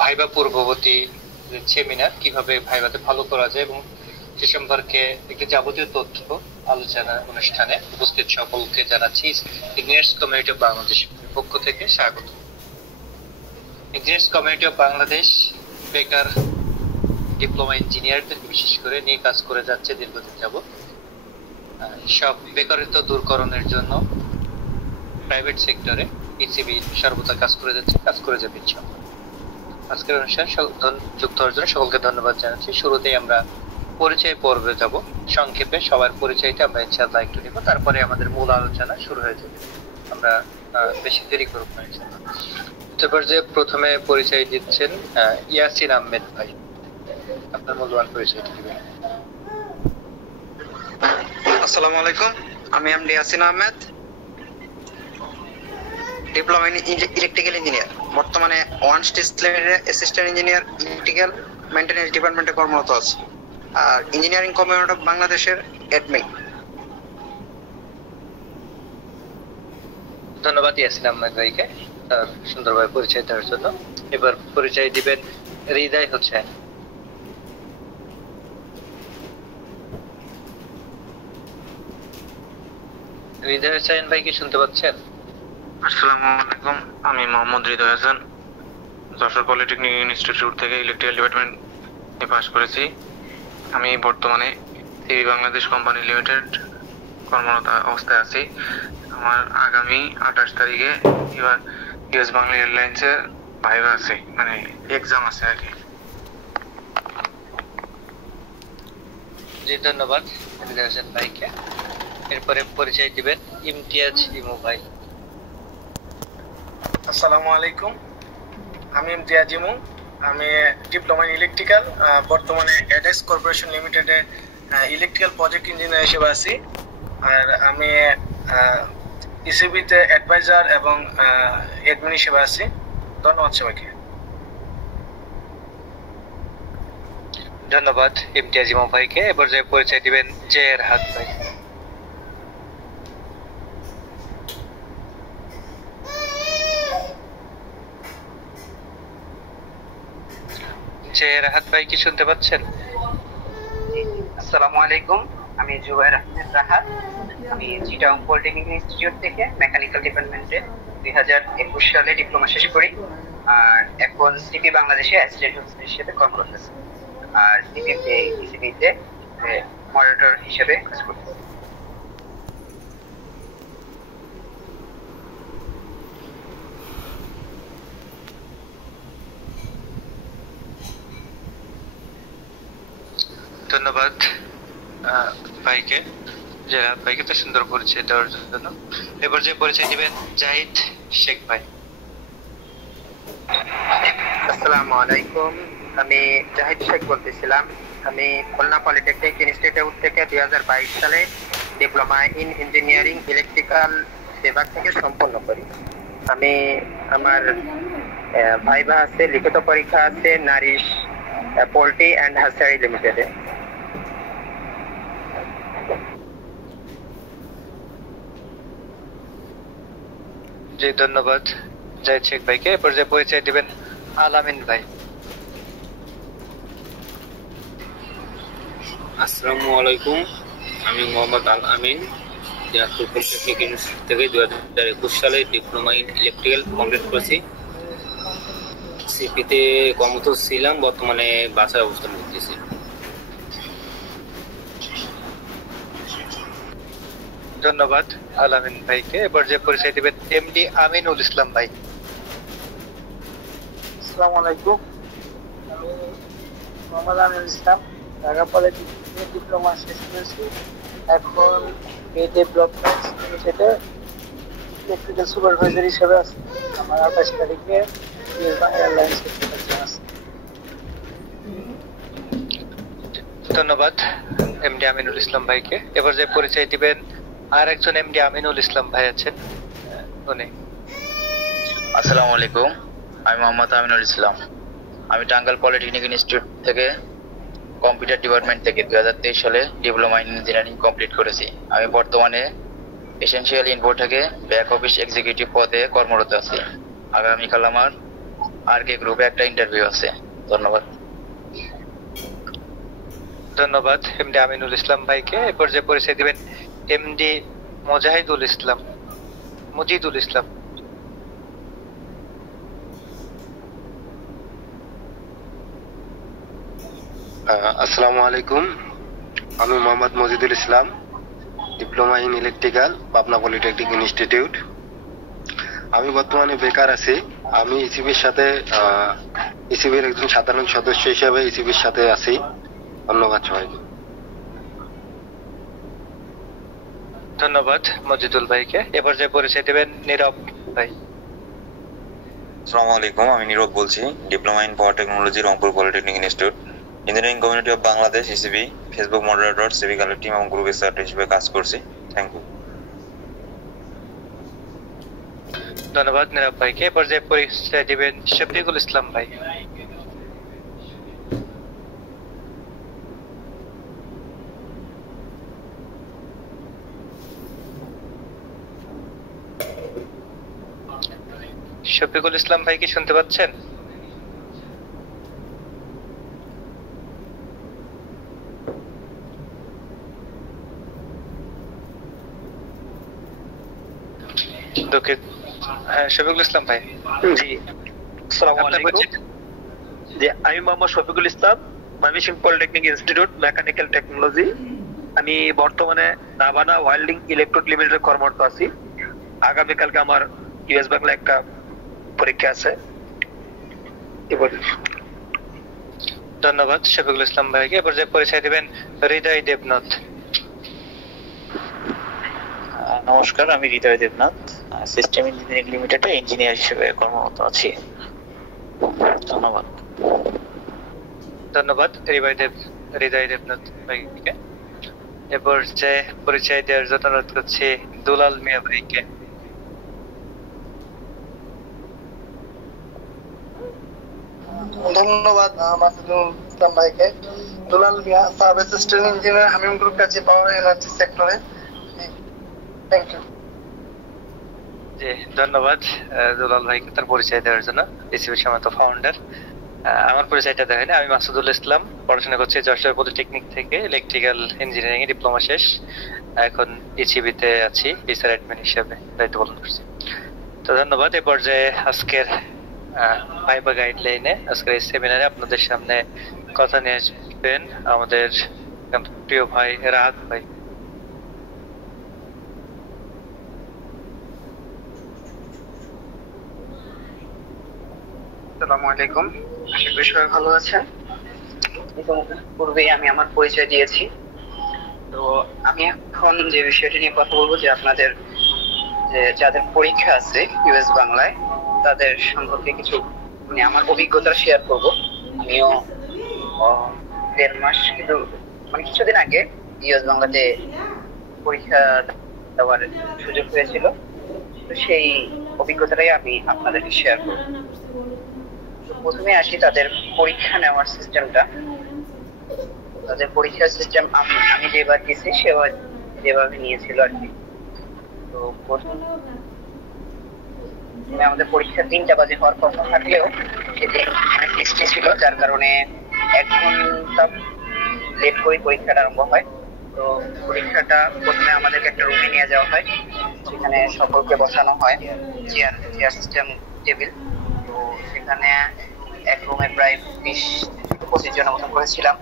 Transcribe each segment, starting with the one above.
Viva পূর্ববর্তী seminar কিভাবে ভাইভাতে ভালো করা যায় এবং সে সম্পর্কে একটি যাবতীয় তথ্য আলোচনা অনুষ্ঠানে উপস্থিত সকলকে জানাচ্ছি ইঞ্জিনিয়ার্স কমিউনিটি অফ বাংলাদেশ পক্ষ থেকে স্বাগত। ইঞ্জিনিয়ার্স কমিউনিটি অফ বাংলাদেশ বেকার ডিপ্লোমা ইঞ্জিনিয়ারদের বিশেষ করে নিয়ে কাজ করে যাচ্ছে দীর্ঘদিন যাবত। সব বেকারত্ব দূরকরণের জন্য প্রাইভেট সেক্টরে ইসিবি সর্বদা কাজ করে যাচ্ছে, কাজ করে যাবে ইনশাআল্লাহ। আজকের অনুষ্ঠান যুক্ত হওয়ার জন্য সকলকে ধন্যবাদ জানাচ্ছি। শুরুতেই আমরা পরিচয় পর্বে যাব। সংক্ষেপে সবার পরিচয়টা আমরা ইনশাআল্লাহ একটু নিব, তারপরে আমাদের মূল আলোচনা শুরু হয়ে যাবে। আমরা বেশি দেরি করব না ইনশাআল্লাহ। তারপর যে প্রথমে পরিচয় দিচ্ছেন ইয়াসিন আহমেদ ভাই, আপনার মূল্যবান পরিচয়টা দিবেন। আসসালামু আলাইকুম, আমি MD Yasin Ahmed, diploma in electrical engineer. বর্তমানে ওয়ান স্টেশনের অ্যাসিস্ট্যান্ট ইঞ্জিনিয়ার ইলেকট্রিক্যাল মেইনটেনেন্স ডিপার্টমেন্টে কর্মরত আছি, আর ইঞ্জিনিয়ারিং কমিউনিটি অফ বাংলাদেশের অ্যাডমিন। ধন্যবাদ ইয়াসিন আহমেদ ভাইকে তার সুন্দরভাবে পরিচয় দেওয়ার জন্য। এবার পরিচয় দিবেন হৃদয় হোসেন। হৃদয় হোসেন ভাই কি শুনতে পাচ্ছেন? আসসালামু আলাইকুম, আমি মোহাম্মদ হৃদয় হোসেন, যশোর পলিটেকনিক ইনস্টিটিউট থেকে ইলেকট্রিক্যাল ডিপার্টমেন্ট পাস করেছি। আমি বর্তমানে সিবি বাংলাদেশ কোম্পানি লিমিটেড কর্মরত অবস্থায় আছি। আমার আগামী 28 তারিখে এবার ইউএস বাংলা এয়ারলাইন্সের ভাইভা আছে, মানে এক্সাম আছে আর কি। জি ধন্যবাদ হৃদয় হোসেন ভাইকে। এরপরে পরিচয় দিবেন ইমতিয়াজ ইমু ভাই। আসসালামু আলাইকুম, আমি ইমতিয়াজ ইমু, আমি ডিপ্লোমা ইন ইলেকট্রিক্যাল, বর্তমানে এডেক্স কর্পোরেশন লিমিটেডে ইলেকট্রিক্যাল প্রজেক্ট ইঞ্জিনিয়ার হিসেবে আছি। আর আমি ইসিবিতে অ্যাডভাইজার এবং অ্যাডমিন হিসেবে আছি। ধন্যবাদ সবাইকে। ধন্যবাদ ইমতিয়াজ ইমু ভাইকে। এবার যে পরিচয় দিবেন জের হাত ভাই। রাহাত ভাই কি শুনতে পাচ্ছেন? আসসালামু আলাইকুম, আমি জুবাইর আহমেদ রাহাত, আমি চিটাগং পলিটেকনিক ইনস্টিটিউট থেকে মেকানিক্যাল ডিপার্টমেন্টে 2021 সালে ডিপ্লোমা শেষ করি, আর এখন সিপি বাংলাদেশে অ্যাসিস্ট্যান্ট প্রফেসর হিসেবে কর্মরত আছি, আর সিপিতে মডারেটর হিসেবে কাজ করতেছি। ধন্যবাদ ভাইকে, জেরাত ভাইকে তো সুন্দর পরিচয় দেওয়ার জন্য। এবার যে পরিচয় দিবেন জাহিদ শেখ ভাই। আসসালামু আলাইকুম, আমি জাহিদ শেখ বলতেছিলাম। আমি খুলনা পলিটেকনিক ইনস্টিটিউট থেকে 2022 সালে ডিপ্লোমা ইন ইঞ্জিনিয়ারিং ইলেকট্রিক্যাল বিভাগ থেকে সম্পন্ন করি। আমি আমার ভাইভা আছে, লিখিত পরীক্ষা আছে নারিশ পোল্ট্রি অ্যান্ড হ্যাচারি লিমিটেডে। জি ধন্যবাদ জাহিদ শেখ ভাইকে। এরপর যে পরিচয় দিবেন আলামিন ভাই। আসসালামু আলাইকুম, আমি মোহাম্মদ আল আমিন, দিনাজপুর পলিটেকনিক ইনস্টিটিউট থেকে 2021 সালে ডিপ্লোমা ইন ইলেকট্রিক্যাল কমপ্লিট করেছি। সিপিতে কর্মরত ছিলাম, বর্তমানে বাসায় অবস্থান করতেছি। ধন্যবাদ আলামিন ভাইকে। এবার যে পরিচয় দিবেন এমডি আমিনুল ইসলাম ভাই। আসসালামু আলাইকুম, আমি মোহাম্মদ আমিনুল ইসলাম, ঢাকা পলিটেকনিক ডিপ্লোমা শেষ করেছি। এখন এই ডেভেলপমেন্ট লিমিটেডে ইলেকট্রিক্যাল সুপারভাইজার হিসেবে আছি। আমার 28 তারিখে ইউএস বাংলা এয়ারলাইন্সে আছে। ধন্যবাদ এমডি আমিনুল ইসলাম ভাইকে। এবার যে পরিচয় দিবেন আর একজন এমডি আমিনুল ইসলাম ভাই আছেন উনি। আসসালামু আলাইকুম, আমি মোহাম্মদ আমিনুল ইসলাম, আমি টাঙ্গাইল পলিটেকনিক ইনস্টিটিউট থেকে কম্পিউটার ডিপার্টমেন্ট থেকে 2023 সালে ডিপ্লোমা ইন ইঞ্জিনিয়ারিং কমপ্লিট করেছি। আমি বর্তমানে এসেনশিয়াল ইনফো থেকে ব্যাক অফিস এক্সিকিউটিভ পদে কর্মরত আছি। আগামীকাল আমার আর কে গ্রুপে একটা ইন্টারভিউ আছে। ধন্যবাদ। ধন্যবাদ এমডি আমিনুল ইসলাম ভাইকে। এ পর্যায়ে পরিচয় দিবেন এমডি মুজিদুল ইসলাম। আসসালামু আলাইকুম, আমি Mohammad Majidul Islam, diploma in electrical, Pabna polytechnic institute. আমি বর্তমানে বেকার আছি। আমি ইসিবির সাথে ইসিবির একজন সাধারণ সদস্য হিসেবে ইসিবির সাথে আছি। ধন্যবাদ সবাইকে। ধন্যবাদ মজিদুল ভাইকে। এ পর্যায়ে পরিচয় দিবেন নীরব ভাই। আসসালামু আলাইকুম, আমি নীরব বলছি, diploma in power technology, Rangpur polytechnic institute, engineering community of Bangladesh, ECB, Facebook moderator, CV collect team এবং গ্রুপ এক্সপার্ট হিসেবে কাজ করছি। Thank you. ধন্যবাদ নীরব ভাইকে। এ পর্যায়ে পরিচয় দিবেন শফিকুল ইসলাম ভাই। শফিকুল ইসলাম ভাই কি শুনতে পাচ্ছেন? হ্যাঁ শফিকুল ইসলাম ভাই। জি আসসালামু আলাইকুম। জি আমি Mohammad Shafiqul Islam, Mymensingh polytechnic institute, mechanical technology. আমি বর্তমানে নাভানা ওয়েল্ডিং ইলেকট্রোড লিমিটেডে কর্মরত আছি। আগামীকালকে আমার ইউএস বাংলা একটা পরীক্ষা আছে। ধন্যবাদ শফিকুল ইসলাম ভাইকে। এ পর্যায়ে পরিচয় দিবেন হৃদয় দেবনাথ। নমস্কার, আমি হৃদয় দেবনাথ, সিস্টেম ইঞ্জিনিয়ারিং লিমিটেডে ইঞ্জিনিয়ার হিসেবে কর্মরত আছি। ধন্যবাদ। ধন্যবাদ হৃদয় দেবনাথ ভাইকে। এ পর্যায়ে পরিচয় দেওয়ার জন্য অনুরোধ করছি দুলাল মিয়া ভাইকে। ধন্যবাদ মাসুদুল ইসলাম ভাইকে। Dulal Mia, sub assistant engineer, Hamim group, Kazi, power energy সেক্টরে। Thank you. জি ধন্যবাদ দুলাল ভাইকে তার পরিচয় দেওয়ার জন্য, ইসিবি সমাত ফাউন্ডার। আমার পরিচয়টা দেওয়া হয়নি। আমি মাসুদুল ইসলাম, পড়াশোনা করছি যশোর পলিটেকনিক থেকে, ইলেকট্রিক্যাল ইঞ্জিনিয়ারিং এ ডিপ্লোমা শেষ। এখন ইসিবিতে আছি টিচার অ্যাডমিন হিসেবে দায়িত্ব পালন করছি। তো ধন্যবাদ। এ পর্যায়ে আজকের ভাইবা গাইডলাইনে, আজকের এই সেমিনারে আপনাদের সামনে কথা নিয়ে আসবেন আমাদের প্রিয় ভাই রাহাত ভাই। আসসালামু আলাইকুম, আশা করি সবাই ভালো আছেন। পূর্বে আমি আমার পরিচয় দিয়েছি। তো আমি এখন যে বিষয়টি নিয়ে কথা বলবো, যে আপনাদের যে যাদের পরীক্ষা আছে ইউএস বাংলায়, তাদের সম্পর্কে কিছু মানে আমার অভিজ্ঞতা শেয়ার করব। আমিও 1.5 মাস কিন্তু মানে কিছুদিন আগে ইউএস বাংলাতে পরীক্ষা দেওয়ার সুযোগ হয়েছিল। তো সেই অভিজ্ঞতাটাই আমি আপনাদেরকে শেয়ার করব। প্রথমে আসি তাদের পরীক্ষা নেওয়ার সিস্টেমটা। তাদের পরীক্ষার সিস্টেম আমি যেবার গেছি যেভাবে নিয়েছিল আর কি। তো প্রথমে আমাদের পরীক্ষা 3টা বাজে হওয়ার কথা থাকলেও সেদিন অনেক বৃষ্টি ছিল, যার কারণে 1 ঘন্টা লেট করে পরীক্ষাটা আরম্ভ হয়। তো পরীক্ষাটা প্রথমে আমাদেরকে একটা রুমে নিয়ে যাওয়া হয়, সেখানে সকলকে বসানো হয়, চেয়ার সিস্টেম, টেবিল। তো সেখানে এক রুমে প্রায় 20-25 জনের মতো করেছিলাম।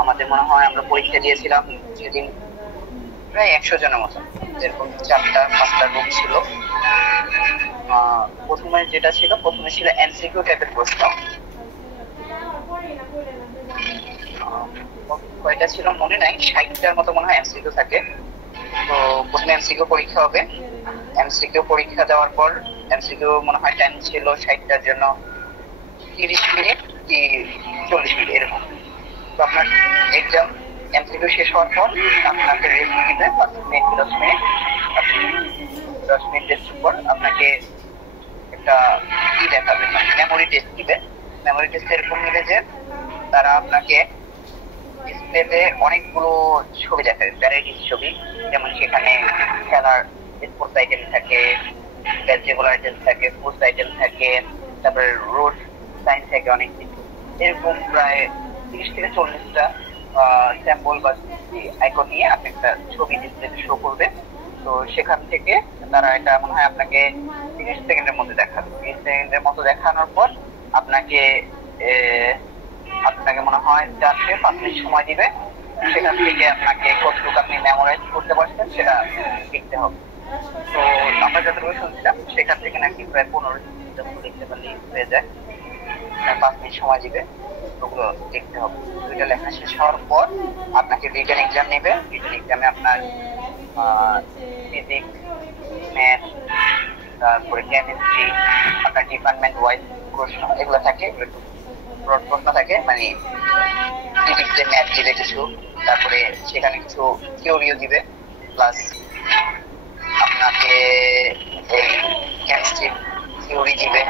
আমাদের মনে হয় আমরা পরীক্ষা দিয়েছিলাম সেদিন প্রায় 100 জনের মতো, এরকম 4টা-5টা রুম ছিল। প্রথমে যেটা ছিল, প্রথমে ছিল এমসিকিউ টাইপের প্রশ্ন। কয়টা ছিল মনে নাই, 60টার মতো মনে হয় এমসিকিউ থাকে। তো প্রথমে এমসিকিউ পরীক্ষা হবে। এমসিকিউ পরীক্ষা দেওয়ার পর এমসিকিউ মনে হয় টাইম ছিল 60টার জন্য 30 মিনিট কি 40 মিনিট এরকম। তো আপনার এক্সাম এমসিকিউ শেষ হওয়ার পর আপনাকে রেস্ট দিবে 5 মিনিট 10 মিনিট। 10 মিনিট রেস্টের পর আপনাকে একটা দেখাবে, মেমোরি টেস্ট দিবে। মেমোরি টেস্ট এরকম নিবে যে তারা আপনাকে ডিসপ্লেতে অনেকগুলো ছবি দেখাবে, ভ্যারাইটিস ছবি। যেমন সেখানে খেলার স্পোর্টস আইটেম থাকে, ভেজিটেবল আইটেম থাকে, ফুডস আইটেম থাকে, তারপরে রোড সাইন থাকে অনেক কিছু, এরকম প্রায় 30 থেকে 40টা স্যাম্পল বা আইকন নিয়ে আপনি একটা ছবি ডিসপ্লেতে শো করবে। তো সেখান থেকে তারা এটা মনে হয় আপনাকে 30 সেকেন্ডের মধ্যে দেখাবে। 30 সেকেন্ডের মতো দেখানোর পর আপনাকে মনে হয় 4 থেকে 5 মিনিট সময় দিবে। সেখান থেকে আপনাকে কতটুকু আপনি মেমোরাইজ করতে পারছেন সেটা লিখতে হবে। তো আমরা যতটুকু শুনছিলাম সেখান থেকে নাকি প্রায় 15 লিখতে পারলে হয়ে যায়। 5 মিনিট সময় দিবে, ওগুলো লিখতে হবে। দুইটা লেখা শেষ হওয়ার পর আপনাকে রিটেন এক্সাম নেবে। রিটেন এক্সামে আপনার ফিজিক্স, ম্যাথ, তারপরে কেমিস্ট্রি, আপনার ডিপার্টমেন্ট ওয়াইজ প্রশ্ন এগুলো থাকে, ব্রড প্রশ্ন থাকে, মানে ফিজিক্সে ম্যাথ দিবে কিছু, তারপরে সেখানে কিছু থিওরিও দিবে, প্লাস আপনাকে কেমিস্ট্রি থিওরি দিবে,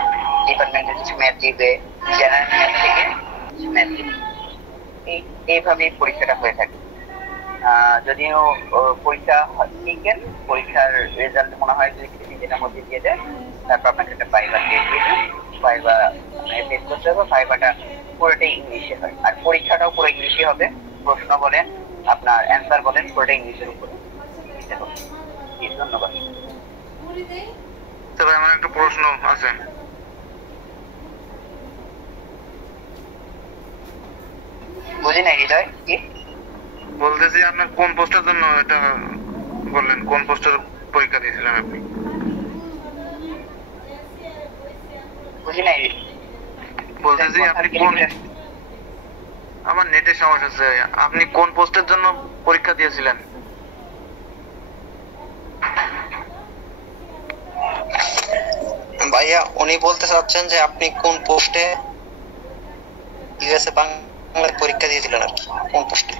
ডিপার্টমেন্টের কিছু ম্যাথ দিবে, জেনারেল ম্যাথ থেকে কিছু ম্যাথ দিবে। এইভাবেই পরীক্ষাটা হয়ে থাকে। যদিও পরীক্ষা লিখেন, পরীক্ষার রেজাল্ট মনে হয় 2-3 দিনের মধ্যে দিয়ে দেয়। তারপর আপনাকে একটা ভাইভা দিয়ে দিবে। ভাইভা ফেস করতে হবে। ভাইভাটা পুরোটাই ইংলিশে হয়, আর পরীক্ষাটাও পুরো ইংলিশে হবে। প্রশ্ন বলেন, আপনার অ্যান্সার বলেন, পুরোটা ইংলিশের উপরে। ধন্যবাদ। তবে আমার একটা প্রশ্ন আছে। বুঝি নাই হৃদয়, কি বলতেছি আপনার কোন পোস্টের জন্য এটা বললেন? কোন পোস্টের পরীক্ষা দিয়েছিলেন আপনি? বুঝি নাই। বলতেছি আপনি কোন, আমার নেটের সমস্যা আছে, আপনি কোন পোস্টের জন্য পরীক্ষা দিয়েছিলেন? ভাইয়া উনি বলতে চাচ্ছেন যে আপনি কোন পোস্টে ইউএসএ বাংলায় পরীক্ষা দিয়েছিলেন আর কি, কোন পোস্টে?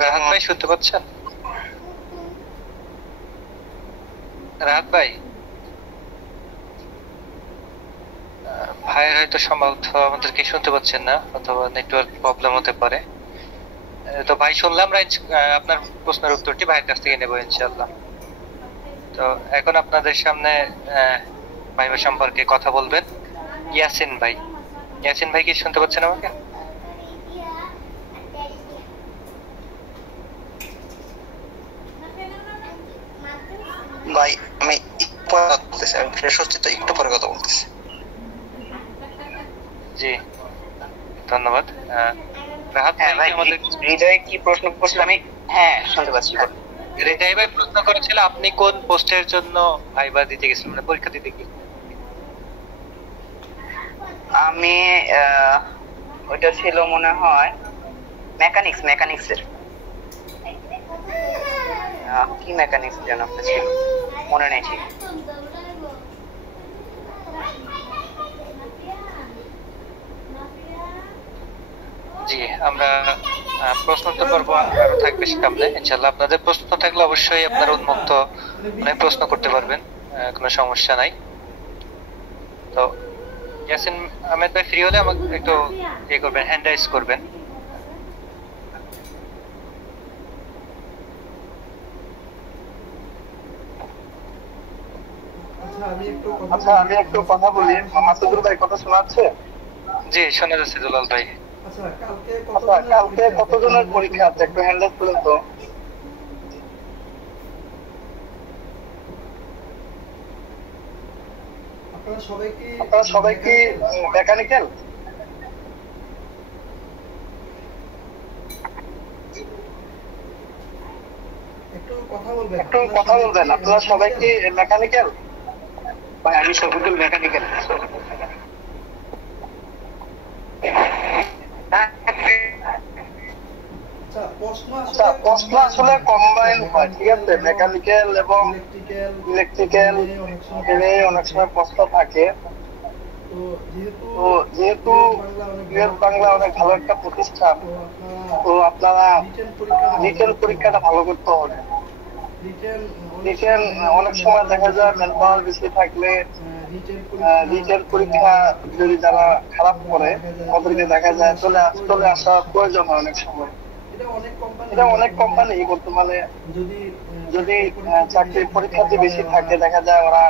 রাহাত ভাই শুনতে পাচ্ছেন? রাহাত ভাই, ভাইয়ের হয়তো সম্ভবত আমাদেরকে শুনতে পাচ্ছেন না, অথবা নেটওয়ার্ক প্রবলেম হতে পারে। তো ভাই শুনলাম, আপনার প্রশ্নের উত্তরটি ভাইয়ের কাছ থেকে নেব ইনশাআল্লাহ। তো এখন আপনাদের সামনে ভাইবা সম্পর্কে কথা বলবেন ইয়াসিন ভাই। ইয়াসিন ভাই কি শুনতে পাচ্ছেন আমাকে? ভাই আমি ফ্রেশ হচ্ছে তো, একটু পরে কথা বলতেছি। জি ধন্যবাদ। রাহাত ভাই আমাদের হৃদয় কি প্রশ্ন করছিল? আমি হ্যাঁ শুনতে পাচ্ছি। হৃদয় ভাই প্রশ্ন করেছিল আপনি কোন পোস্টের জন্য ভাইবা দিতে গেছিলেন, মানে পরীক্ষা দিতে গিয়ে? আমি ওইটা ছিল মনে হয় মেকানিক্সের কি মেকানিক্স যেন একটা ছিল, মনে নেই ঠিক। জি আমরা প্রশ্ন উত্তর পর্ব আরো থাকবে সামনে ইনশাআল্লাহ। আপনাদের প্রশ্ন থাকলে অবশ্যই আপনারা উন্মুক্ত মানে প্রশ্ন করতে পারবেন, কোনো সমস্যা নাই। তো ইয়াসিন আহমেদ ভাই ফ্রি হলে আমাকে একটু করবেন, হ্যান্ড রাইজ করবেন। আচ্ছা আমি একটু কথা বলি। মাসুদুল ভাই কথা শোনা যাচ্ছে? জি শোনা যাচ্ছে দুলাল ভাই। আচ্ছা কালকে কতজনের পরীক্ষা আছে একটু হ্যান্ডেল করুন তো। আপনারা সবাই কি মেকানিক্যাল? একটু কথা বলবেন। আপনারা সবাই কি মেকানিক্যাল? ভাই আমি শফিকুল মেকানিক্যাল। প্রশ্ন আসলে কম্বাইন হয়, ঠিক আছে? মেকানিক্যাল এবং ইলেকট্রিক্যাল অনেক সময় প্রশ্ন থাকে। তো যেহেতু ইউএস বাংলা অনেক ভালো একটা প্রতিষ্ঠান, তো আপনারা রিটেন পরীক্ষাটা ভালো করতে হবে। রিটেন অনেক সময় দেখা যায় ম্যান পাওয়ার বেশি থাকলে রিটেন পরীক্ষা যদি যারা খারাপ করে ওদেরকে দেখা যায় চলে আসা প্রয়োজন হয় অনেক সময়। এটা অনেক কোম্পানি বর্তমানে যদি চাকরির পরীক্ষার্থী বেশি থাকে দেখা যায় ওরা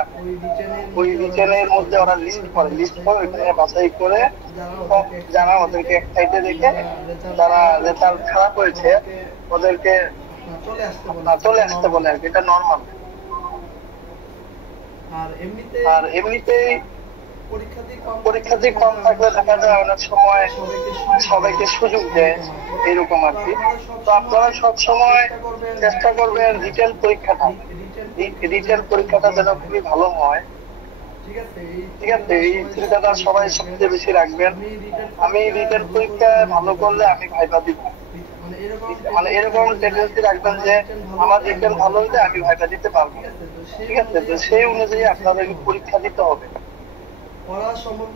ওই রিটেনের মধ্যে ওরা লিস্ট করে ওইখানে বাছাই করে যারা ওদেরকে এক সাইডে রেখে যারা রেজাল্ট খারাপ হয়েছে ওদেরকে চলে আসতে বলে আর কি, এটা নর্মাল। আর এমনিতেই পরীক্ষার্থী কম থাকলে দেখা যায় অনেক সময় সবাইকে সুযোগ দেয় এরকম আর কি। তো আপনারা সব সময় চেষ্টা করবেন রিটেন পরীক্ষাটা যেন খুবই ভালো হয়, ঠিক আছে? এই চিন্তাটা সবাই সবচেয়ে বেশি রাখবেন। আমি রিটেন পরীক্ষায় ভালো করলে আমি ভাইবা দিব, মানে এরকম টেন্ডেন্সি রাখবেন যে আমার রিটেন ভালো হলে আমি ভাইবা দিতে পারবো, ঠিক আছে? তো সেই অনুযায়ী আপনাদেরকে পরীক্ষা দিতে হবে।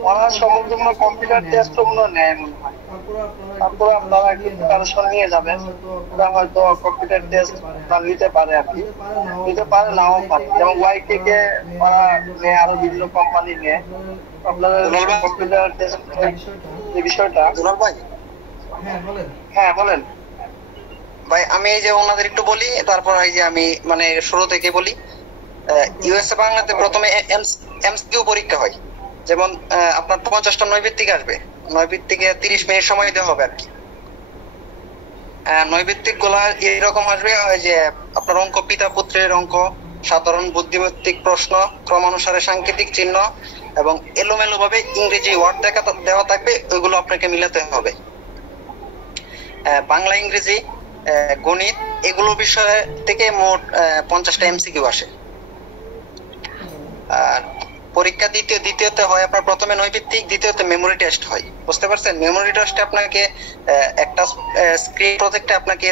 পড়ার সম্বন্ধে কম্পিউটার টেস্ট গুলো নেয় মনে হয়, তারপর আপনারা একটু প্রিপারেশন নিয়ে যাবেন। ওরা হয়তো কম্পিউটার টেস্ট নিতে পারে আর কি, নিতে পারে নাও পারে। যেমন ওয়াইকে ওরা নেয়, আরো বিভিন্ন কোম্পানি নেয়। আপনারা কম্পিউটার টেস্ট এই বিষয়টা। হ্যাঁ বলেন ভাই। আমি এই যে ওনাদের একটু বলি, তারপর এই যে আমি মানে শুরু থেকে বলি। ইউএসএ বাংলাতে প্রথমে এমসিকিউ পরীক্ষা হয়, যেমন আপনার 50টা নৈবিত্তিক আসবে, নৈবিত্তিকে 30 মিনিট সময় দেওয়া হবে আর কি। নৈবিত্তিক গুলা এরকম আসবে যে আপনার অঙ্ক, পিতা পুত্রের অঙ্ক, সাধারণ বুদ্ধিবৃত্তিক প্রশ্ন, ক্রমানুসারে সাংকেতিক চিহ্ন এবং এলোমেলো ভাবে ইংরেজি ওয়ার্ড দেওয়া থাকবে, ওইগুলো আপনাকে মিলাতে হবে। বাংলা, ইংরেজি, গণিত এগুলো বিষয় থেকে মোট 50টা এমসিকিউ আসে। আর পরীক্ষা দ্বিতীয়তে হয় আপনার প্রথমে নৈবিত্তিক, দ্বিতীয়তে মেমোরি টেস্ট হয়। বুঝতে পারছেন? মেমোরি টেস্টে আপনাকে একটা স্ক্রিন প্রজেক্টে আপনাকে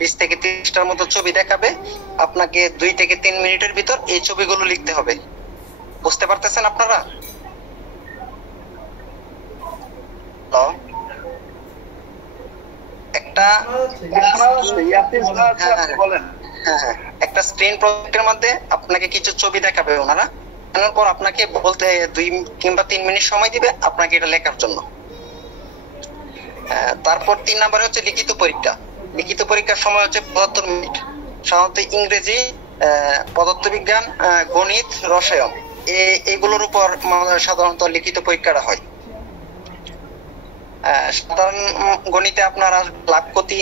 20 থেকে 30টার মতো ছবি দেখাবে, আপনাকে 2 থেকে 3 মিনিটের ভিতর এই ছবিগুলো লিখতে হবে। বুঝতে পারতেছেন আপনারা? একটা স্ক্রিন প্রজেক্টের মধ্যে আপনাকে কিছু ছবি দেখাবে ওনারা, জানার পর আপনাকে বলতে 2 কিংবা 3 মিনিট সময় দিবে আপনাকে এটা লেখার জন্য। তারপর 3 নম্বরে হচ্ছে লিখিত পরীক্ষা। লিখিত পরীক্ষার সময় হচ্ছে 75 মিনিট। সাধারণত ইংরেজি, পদার্থবিজ্ঞান, গণিত, রসায়ন এইগুলোর উপর সাধারণত লিখিত পরীক্ষাটা হয়। সাধারণ গণিতে আপনার লাভ ক্ষতি,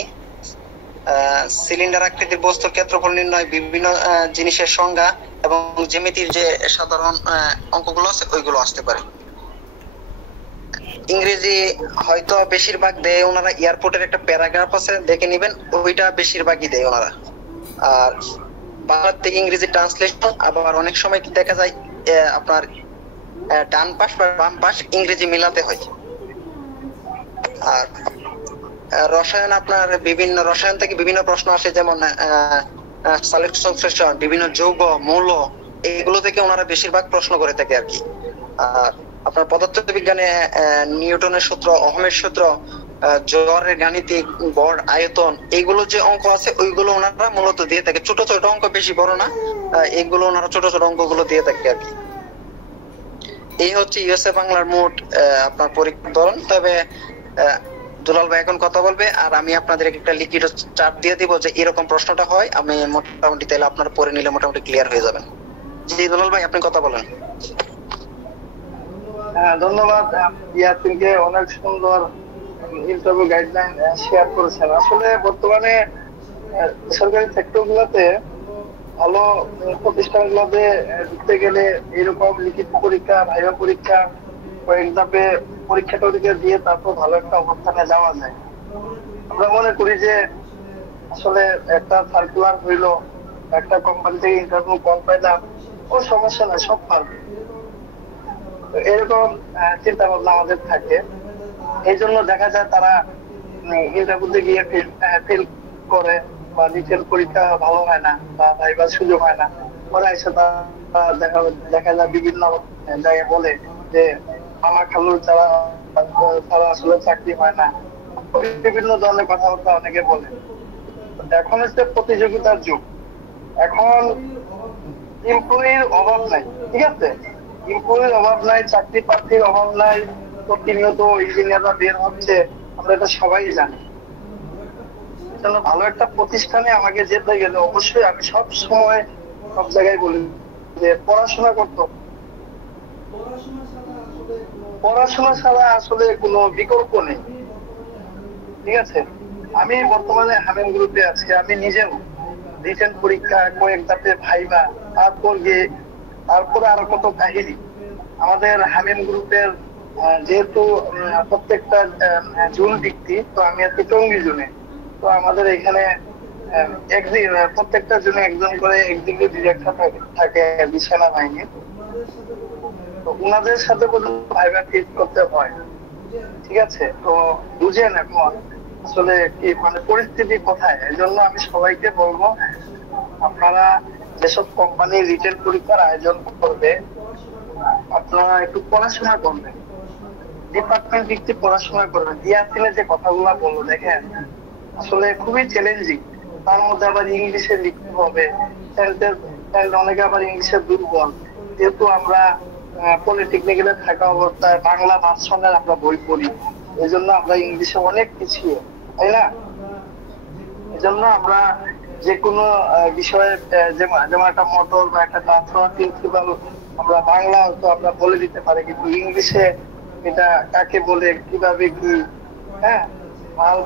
সিলিন্ডার আকৃতির বস্তুর ক্ষেত্রফল নির্ণয়, বিভিন্ন জিনিসের সংজ্ঞা এবং জ্যামিতির যে সাধারণ অঙ্কগুলো আছে ওইগুলো আসতে পারে। ইংরেজি হয়তো বেশিরভাগ দেয় ওনারা, এয়ারপোর্টের একটা প্যারাগ্রাফ আছে দেখে নেবেন, ওইটা বেশিরভাগই দেয় ওনারা। আর বাংলা থেকে ইংরেজি ট্রান্সলেশন, আবার অনেক সময় কি দেখা যায় আপনার ডান পাশ বা বাম পাশ ইংরেজি মিলাতে হয়। আর রসায়ন, আপনার বিভিন্ন রসায়ন থেকে বিভিন্ন প্রশ্ন আসে, যেমন সালেকশন, বিভিন্ন যৌগ, মৌল, এগুলো থেকে ওনারা বেশিরভাগ প্রশ্ন করে থাকে আর কি। আর আপনার পদার্থবিজ্ঞানে নিউটনের সূত্র, ওহমের সূত্র, জ্বরের গাণিতিক, ভর, আয়তন, এইগুলো যে অঙ্ক আছে ওইগুলো ওনারা মূলত দিয়ে থাকে। ছোট ছোট অঙ্ক, বেশি বড় না, এইগুলো ওনারা ছোট ছোট অঙ্কগুলো দিয়ে থাকে আর কি। এই হচ্ছে ইউএসএ বাংলার মোট আপনার পরীক্ষার ধরন। তবে দুলাল ভাই এখন কথা বলবে, আর আমি আপনাদের একটা লিখিত চার্ট দিয়ে দিব যে এরকম প্রশ্নটা হয়। আমি মোটামুটি তাহলে আপনারা পড়ে নিলে মোটামুটি ক্লিয়ার হয়ে যাবেন। জি দুলাল ভাই, আপনি কথা বলেন। হ্যাঁ, ধন্যবাদ ইয়াসিনকে, অনেক সুন্দর ইন্টারভিউ গাইডলাইন শেয়ার করেছেন। আসলে বর্তমানে সরকারি সেক্টর গুলোতে, ভালো প্রতিষ্ঠানগুলোতে ঢুকতে গেলে এরকম লিখিত পরীক্ষা, ভাইভা পরীক্ষা, কয়েক ধাপে পরীক্ষা টরীক্ষা দিয়ে তারপর ভালো একটা অবস্থানে যাওয়া যায়। আমরা মনে করি যে আসলে একটা সার্কুলার হইলো, একটা কোম্পানি থেকে ইন্টারভিউ কল পাইলাম, ও সমস্যা না, সব পারবে, এরকম চিন্তা ভাবনা আমাদের থাকে। এই জন্য দেখা যায় তারা ইন্টারভিউতে গিয়ে ফেল করে, বা রিটেন পরীক্ষা ভালো হয় না, বা ভাইবার সুযোগ হয় না। পরে এসে দেখা যায় বিভিন্ন জায়গায় বলে যে আমার খালুর ছাড়া আসলে চাকরি হয় না, বিভিন্ন ধরনের কথাবার্তা অনেকে বলে। এখন হচ্ছে প্রতিযোগিতার যুগ, এখন এমপ্লয়ির অভাব নাই, ঠিক আছে? এমপ্লয়ির অভাব নাই, চাকরি প্রার্থীর অভাব নাই, প্রতিনিয়ত ইঞ্জিনিয়াররা বের হচ্ছে, আমরা এটা সবাই জানি। জন্য ভালো একটা প্রতিষ্ঠানে আমাকে যেতে গেলে অবশ্যই আমি সব সময় সব জায়গায় বলি যে পড়াশোনা করতে হবে। পড়াশোনা ছাড়া আসলে কোনো বিকল্প নেই, ঠিক আছে। আমি বর্তমানে হামেম গ্রুপে আছি, আমি নিজেও রিটেন পরীক্ষা, কয়েক ধাপে ভাইবা, তারপরে আরো কত কাহিনী। আমাদের হামেম গ্রুপের যেহেতু প্রত্যেকটা জুন ভিত্তি, তো আমি আছি টঙ্গী জুনে, তো আমাদের এখানে একদিন প্রত্যেকটা জুনে একজন করে এক্সিকিউটিভ ডিরেক্টর থাকে বিছানা বাহিনী, তো ওনাদের সাথে পর্যন্ত ভাইবা ফেস করতে হয়, ঠিক আছে। তো বুঝেন এখন আসলে কি মানে পরিস্থিতি কোথায়। এই জন্য আমি সবাইকে বলবো, আপনারা যেসব কোম্পানি রিটেল পরীক্ষার আয়োজন করবে আপনারা একটু পড়াশোনা করবেন, ডিপার্টমেন্ট ভিত্তিক পড়াশোনা করবেন। ইয়াসিনে যে কথাগুলো বললো দেখেন আসলে খুবই চ্যালেঞ্জিং, তার মধ্যে আবার ইংলিশে লিখতে হবে, অনেকে আবার ইংলিশে দুর্বল। যেহেতু আমরা পলিটেকনিক্যালে থাকা অবস্থায় বাংলা ভার্সনের আমরা বই পড়ি, এই জন্য আমরা ইংলিশে অনেক পিছিয়ে, তাই না? এই জন্য আমরা যে কোনো বিষয়ে যেমন একটা মোটর বা একটা ট্রান্সফার প্রিন্সিপাল আমরা বাংলা হয়তো আমরা বলে দিতে পারি, কিন্তু ইংলিশে এটা কাকে বলে, কিভাবে কি, হ্যাঁ, মাল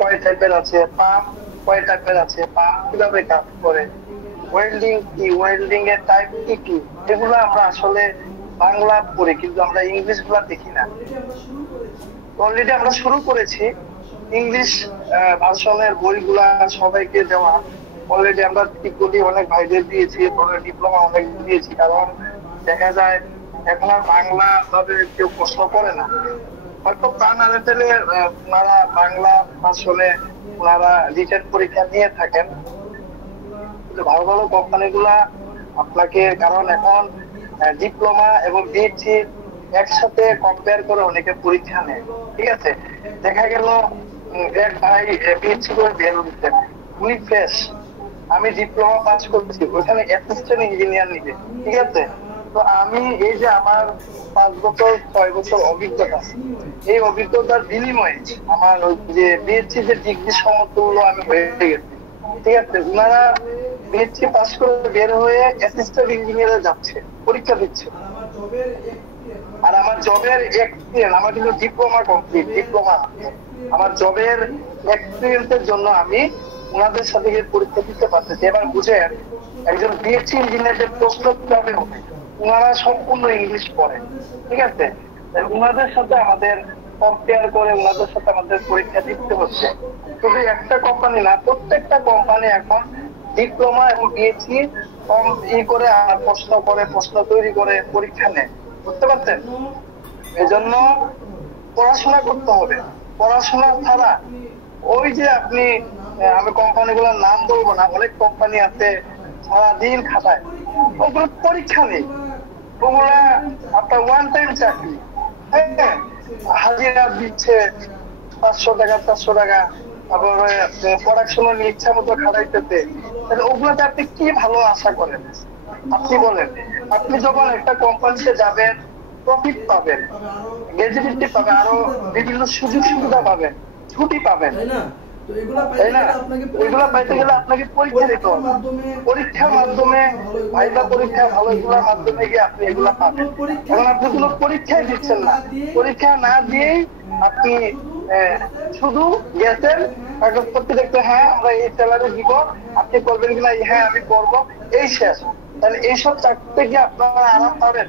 কয় টাইপের আছে, পাম্প কয় টাইপের আছে, পাম্প কিভাবে কাজ করে, ওয়েল্ডিং কি, ওয়েল্ডিং এর টাইপ কি কি, এগুলো আমরা আসলে বাংলা পড়ি, কিন্তু আমরা ইংলিশ গুলা দেখি না। অলরেডি আমরা শুরু করেছি ইংলিশ ভার্সনের বইগুলা সবাইকে দেওয়া, অলরেডি আমরা টিকলি অনেক ভাইদের দিয়েছি, ডিপ্লোমা অনেক দিয়েছি, কারণ দেখা যায় এখন আর বাংলা ভাবে কেউ প্রশ্ন করে না। হয়তো প্রাণ আরেতেলে ওনারা বাংলা ভার্সনে ওনারা রিটেন পরীক্ষা নিয়ে থাকেন, কিন্তু ভালো ভালো কোম্পানি গুলা আপনাকে, কারণ এখন ডিপ্লোমা এবং বিএসসি একসাথে কম্পেয়ার করে অনেকে পরীক্ষা নেয়, ঠিক আছে। দেখা গেল এক ভাই বিএসসি করে বের হচ্ছে, উনি ফ্রেশ, আমি ডিপ্লোমা পাস করছি, ওইখানে অ্যাসিস্ট্যান্ট ইঞ্জিনিয়ার নিবে, ঠিক আছে। তো আমি এই যে আমার 5 বছর 6 বছর অভিজ্ঞতা, এই অভিজ্ঞতার বিনিময়ে আমার ওই যে বিএসসি যে ডিগ্রি সমতুল্য আমি হয়ে গেছি, ঠিক আছে। ওনারা বিএসসি পাস করে বের হয়ে অ্যাসিস্ট্যান্ট ইঞ্জিনিয়ারে যাচ্ছে, পরীক্ষা দিচ্ছে। আর আমার জবের এক্সপিরিয়েন্স, আমার কিন্তু ডিপ্লোমা কমপ্লিট, ডিপ্লোমা, আমার জবের এক্সপিরিয়েন্সের জন্য আমি ওনাদের সাথে গিয়ে পরীক্ষা দিতে পারতেছি। এবার বুঝেন একজন বিএসসি ইঞ্জিনিয়ারের প্রশ্ন কিভাবে হবে, ওনারা সম্পূর্ণ ইংলিশ পড়েন, ঠিক আছে। ওনাদের সাথে আমাদের কম্পেয়ার করে ওনাদের সাথে আমাদের পরীক্ষা দিতে হচ্ছে। শুধু একটা কোম্পানি না, প্রত্যেকটা কোম্পানি এখন ডিপ্লোমা এবং বিএসসি করে আর প্রশ্ন তৈরি করে পরীক্ষা নেয়, বুঝতে পারছেন? এই জন্য পড়াশোনা করতে হবে। পড়াশোনা ছাড়া ওই যে আপনি, আমি কোম্পানিগুলোর নাম বলবো না, অনেক কোম্পানি আছে সারাদিন খাটায়, ওগুলো পরীক্ষা নেই, ওগুলা আপনার ওয়ান টাইম চাকরি, হ্যাঁ, হাজিরা দিচ্ছে 500 টাকা 400 টাকা, তারপর প্রোডাকশনের ইচ্ছা মতো খাটাইতেছে, তাহলে ওগুলোতে আপনি কি ভালো আশা করেন? আপনি বলেন, আপনি যখন একটা কোম্পানিতে যাবেন প্রফিট পাবেন, গ্র্যাজুইটি পাবেন, আরো বিভিন্ন সুযোগ সুবিধা পাবেন, ছুটি পাবেন, তাই না? এগুলা পাইতে গেলে আপনাকে পরীক্ষা দিতে হবে, পরীক্ষার মাধ্যমে, ভাইবা পরীক্ষা ভালো, এগুলোর মাধ্যমে গিয়ে আপনি এগুলা পাবেন। এখন আপনি কোনো পরীক্ষাই দিচ্ছেন না, পরীক্ষা না দিয়েই আপনি শুধু গেছেন কাগজপত্র দেখতে, হ্যাঁ আমরা এই স্যালারি দিব, আপনি করবেন কিনা, হ্যাঁ আমি করবো, এই শেষ। তাহলে এইসব চাকরিতে গিয়ে আপনারা আরাম পাবেন?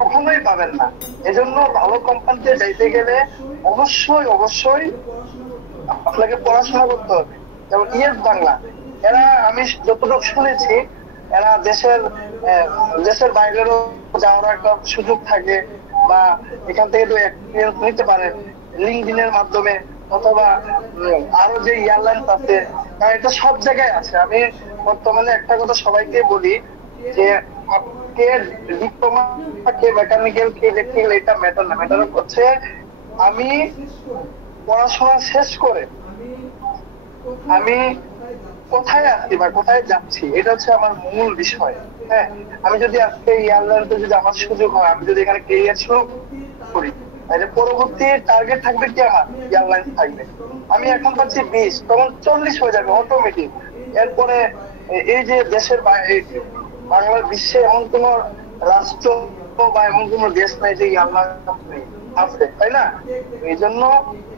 কখনোই পাবেন না। এজন্য ভালো কোম্পানিতে যাইতে গেলে অবশ্যই আপনাকে পড়াশোনা করতে হবে। যেমন ইয়েস বাংলা, এরা আমি যতটুকু শুনেছি এরা দেশের বাইরেরও যাওয়ার একটা সুযোগ থাকে, বা এখান থেকে তো এক্সপিরিয়েন্স নিতে পারেন লিঙ্কডিনের মাধ্যমে, অথবা আরো যে এয়ারলাইন্স আছে, কারণ এটা সব জায়গায় আছে। আমি বর্তমানে একটা কথা সবাইকে বলি যে কে ডিপ্লোমা, কে মেকানিক্যাল, কে ইলেকট্রিক্যাল, এটা ম্যাটার না, ম্যাটার হচ্ছে আমি পড়াশোনা শেষ করে আমি কোথায় আসছি বা কোথায় যাচ্ছি, এটা হচ্ছে আমার মূল বিষয়। হ্যাঁ, আমি যদি আজকে এয়ারলাইন্সে যদি আমার সুযোগ হয়, আমি যদি এখানে কেরিয়ার শুরু করি, পরবর্তী টার্গেট থাকবে কি আমার এয়ারলাইন্স থাকবে। আমি এখন পাচ্ছি 20, তখন 40 হয়ে যাবে অটোমেটিক। এরপরে এই যে দেশের বাংলার বিশ্বে এমন কোন রাষ্ট্র বা এমন কোন দেশ নাই যে এয়ারলাইন্স আছে, তাই না? এই জন্য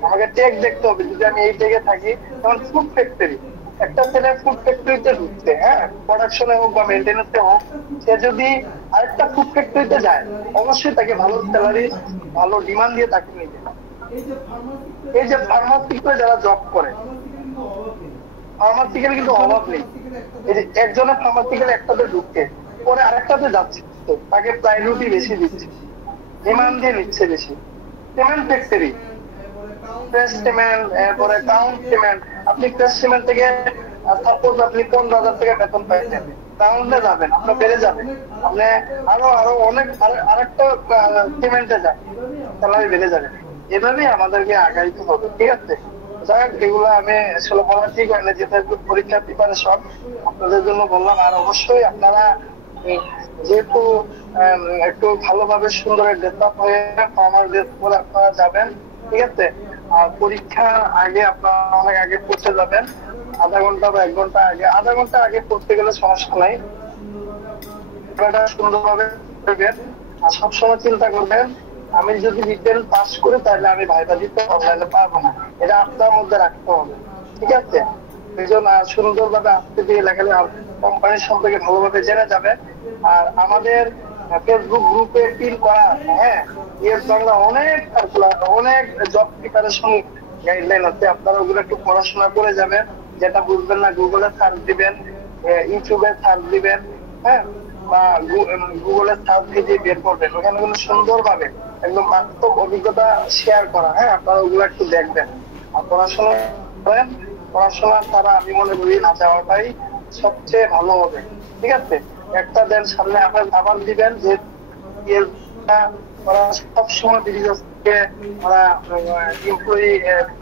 আমাকে টেক দেখতে হবে। যদি আমি এই টেকে থাকি, যেমন ফুড ফ্যাক্টরি, একটা ছেলে ফুড ফ্যাক্টরিতে ঢুকছে, হ্যাঁ, প্রোডাকশনে হোক বা মেনটেন্যান্সে হোক, সে যদি আরেকটা ফুড ফ্যাক্টরিতে যায়, অবশ্যই তাকে ভালো স্যালারি, ভালো ডিমান্ড দিয়ে তাকে নিবে। এই যে ফার্মাসিতে যারা জব করে, ফার্মাসিক্যাল কিন্তু অভাব নেই। এই যে একজনের ফার্মাসিক্যাল একটাতে ঢুকছে, পরে আরেকটাতে যাচ্ছে, তাকে প্রায়োরিটি বেশি দিচ্ছে, ডিমান্ড দিয়ে নিচ্ছে বেশি। সিমেন্ট ফ্যাক্টরি, প্রেস সিমেন্ট, এরপরে কাউন্ট সিমেন্ট, আপনি প্রেস সিমেন্ট থেকে সাপোজ আপনি 15,000 টাকা বেতন পাইছেন, কাউন্টে যাবেন, আপনার বেড়ে যাবে, আপনি আরো অনেক আরেকটা সিমেন্টে যান, স্যালারি বেড়ে যাবে। এভাবেই আমাদেরকে আগাইতে হবে, ঠিক আছে? যাই হোক, এগুলো আমি আসলে বলা ঠিক হয় না, যেহেতু পরীক্ষার প্রিপারেশন আপনাদের জন্য বললাম। আর অবশ্যই আপনারা যেহেতু একটু ভালোভাবে সুন্দর ড্রেস আপ হয়ে ফর্মাল ড্রেস পরে আপনারা যাবেন, ঠিক আছে? আর পরীক্ষার আগে আপনারা অনেক আগে পৌঁছে যাবেন, আধা ঘন্টা বা 1 ঘন্টা আগে। আধা ঘন্টা আগে পড়তে গেলে সমস্যা নাই, সুন্দরভাবে করবেন। আর সবসময় চিন্তা করবেন, আমি যদি রিটেন পাস করি তাহলে আমি ভাইবা দিতে অনলাইনে পারবো না, এটা আপনার মধ্যে রাখতে হবে, ঠিক আছে? এই জন্য সুন্দরভাবে আসতে দিয়ে লেখালে কোম্পানির সম্পর্কে ভালোভাবে জেনে যাবে। আর আমাদের ফেসবুক গ্রুপে পিন করা আছে, হ্যাঁ, ইয়েস বাংলা অনেক জব প্রিপারেশন গাইডলাইন আছে, আপনারা ওগুলো একটু পড়াশোনা করে যাবেন। যেটা বুঝবেন না গুগলে সার্চ দিবেন, ইউটিউবে সার্চ দিবেন, হ্যাঁ, বা গুগলে সার্চ দিয়ে বের করবেন। ওখানে কিন্তু সুন্দরভাবে একদম বাস্তব অভিজ্ঞতা শেয়ার করা, হ্যাঁ, আপনারা ওগুলো একটু দেখবেন। আর পড়াশোনা করেন, পড়াশোনা ছাড়া আমি মনে করি না যাওয়াটাই সবচেয়ে ভালো হবে, ঠিক আছে? একটা দেন সামনে আবার দিবেন, যে সবসময় ওরা এমপ্লয়ি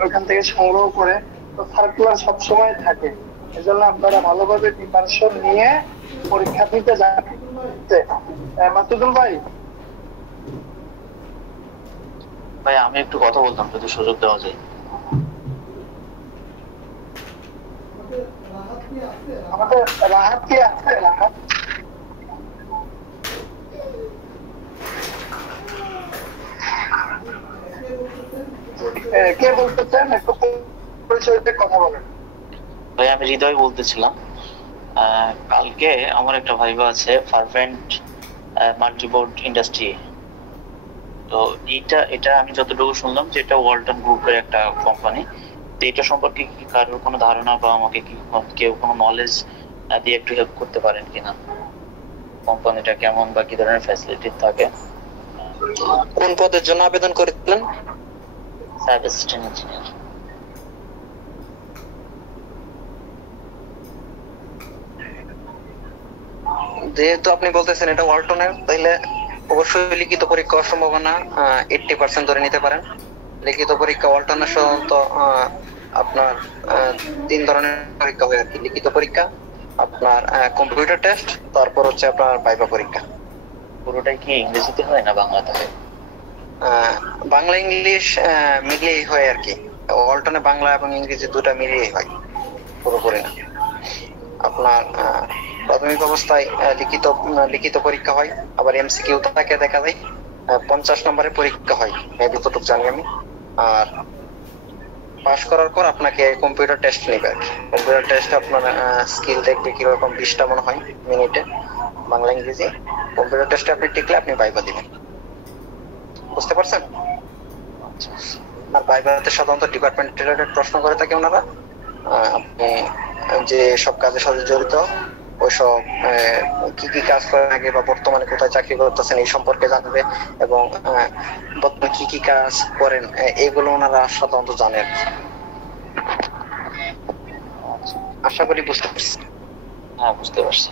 ওখান থেকে সংগ্রহ করে, তো সার্কুলার সবসময় থাকে। এজন্য আপনারা ভালোভাবে প্রিপারেশন নিয়ে পরীক্ষা দিতে যান। মাসুদুল ভাই, আমি একটু কথা বলতাম, যদি সুযোগ দেওয়া যায়। আমাদের রাহাত কি আছে? রাহাত কে বলতেছেন? একটু পরিচয় দিয়ে কথা বলেন। ভাই, আমি হৃদয় বলতেছিলাম। কালকে আমার একটা ভাইবা আছে, ফারভেন্ট মাল্টিবোর্ড ইন্ডাস্ট্রি। তো এটা আমি যতটুকু শুনলাম যে এটা ওয়ালটন গ্রুপের একটা কোম্পানি। তো এটা সম্পর্কে কি কারোর কোনো ধারণা বা আমাকে কি কেউ কোনো নলেজ দিয়ে একটু হেল্প করতে পারেন কিনা? কোম্পানিটা কেমন বা কি ধরনের ফ্যাসিলিটি থাকে? কোন পদের জন্য আবেদন করেছিলেন? Cyber system engineer. যেহেতু আপনি বলতেছেন এটা ওয়ালটনের, তাহলে অবশ্যই লিখিত পরীক্ষা হওয়ার সম্ভাবনা 80% ধরে নিতে পারেন। লিখিত পরীক্ষা ওয়ালটনের সাধারণত আপনার 3 ধরনের পরীক্ষা হয় আর কি। লিখিত পরীক্ষা, আপনার কম্পিউটার টেস্ট, তারপর হচ্ছে আপনার ভাইবা পরীক্ষা। পুরোটাই কি ইংরেজিতে হয় না বাংলাতে হয়? বাংলা ইংলিশ মিলিয়েই হয় আর কি। ওয়ালটনে বাংলা এবং ইংরেজি দুটা মিলিয়েই হয়, পুরোপুরি না। আপনার প্রাথমিক অবস্থায় লিখিত পরীক্ষা হয়, আবার এমসিকিউ থাকে, দেখা যায় 50 নম্বরের পরীক্ষা হয়, যতটুকু জানি আমি। আর পাস করার পর আপনাকে কম্পিউটার টেস্ট নেবে আর কি। কম্পিউটার টেস্ট আপনার স্কিল দেখবে কিরকম, 20টা মনে হয় মিনিটে, বাংলা ইংরেজি। কম্পিউটার টেস্টে আপনি টিকলে আপনি ভাইবা দিবেন। বুঝতে পারছেন? আর ভাইভাতে সাধারণত ডিপার্টমেন্ট রিলেটেড প্রশ্ন করে থাকে ওনারা। আপনি যে সব কাজের সাথে জড়িত, ওইসব কি কি কাজ করেন আগে বা বর্তমানে কোথায় চাকরি করতেছেন এই সম্পর্কে জানবে, এবং বর্তমানে কি কি কাজ করেন এইগুলো ওনারা সাধারণত জানেন। আশা করি বুঝতে পারছি। হ্যাঁ, বুঝতে পারছি।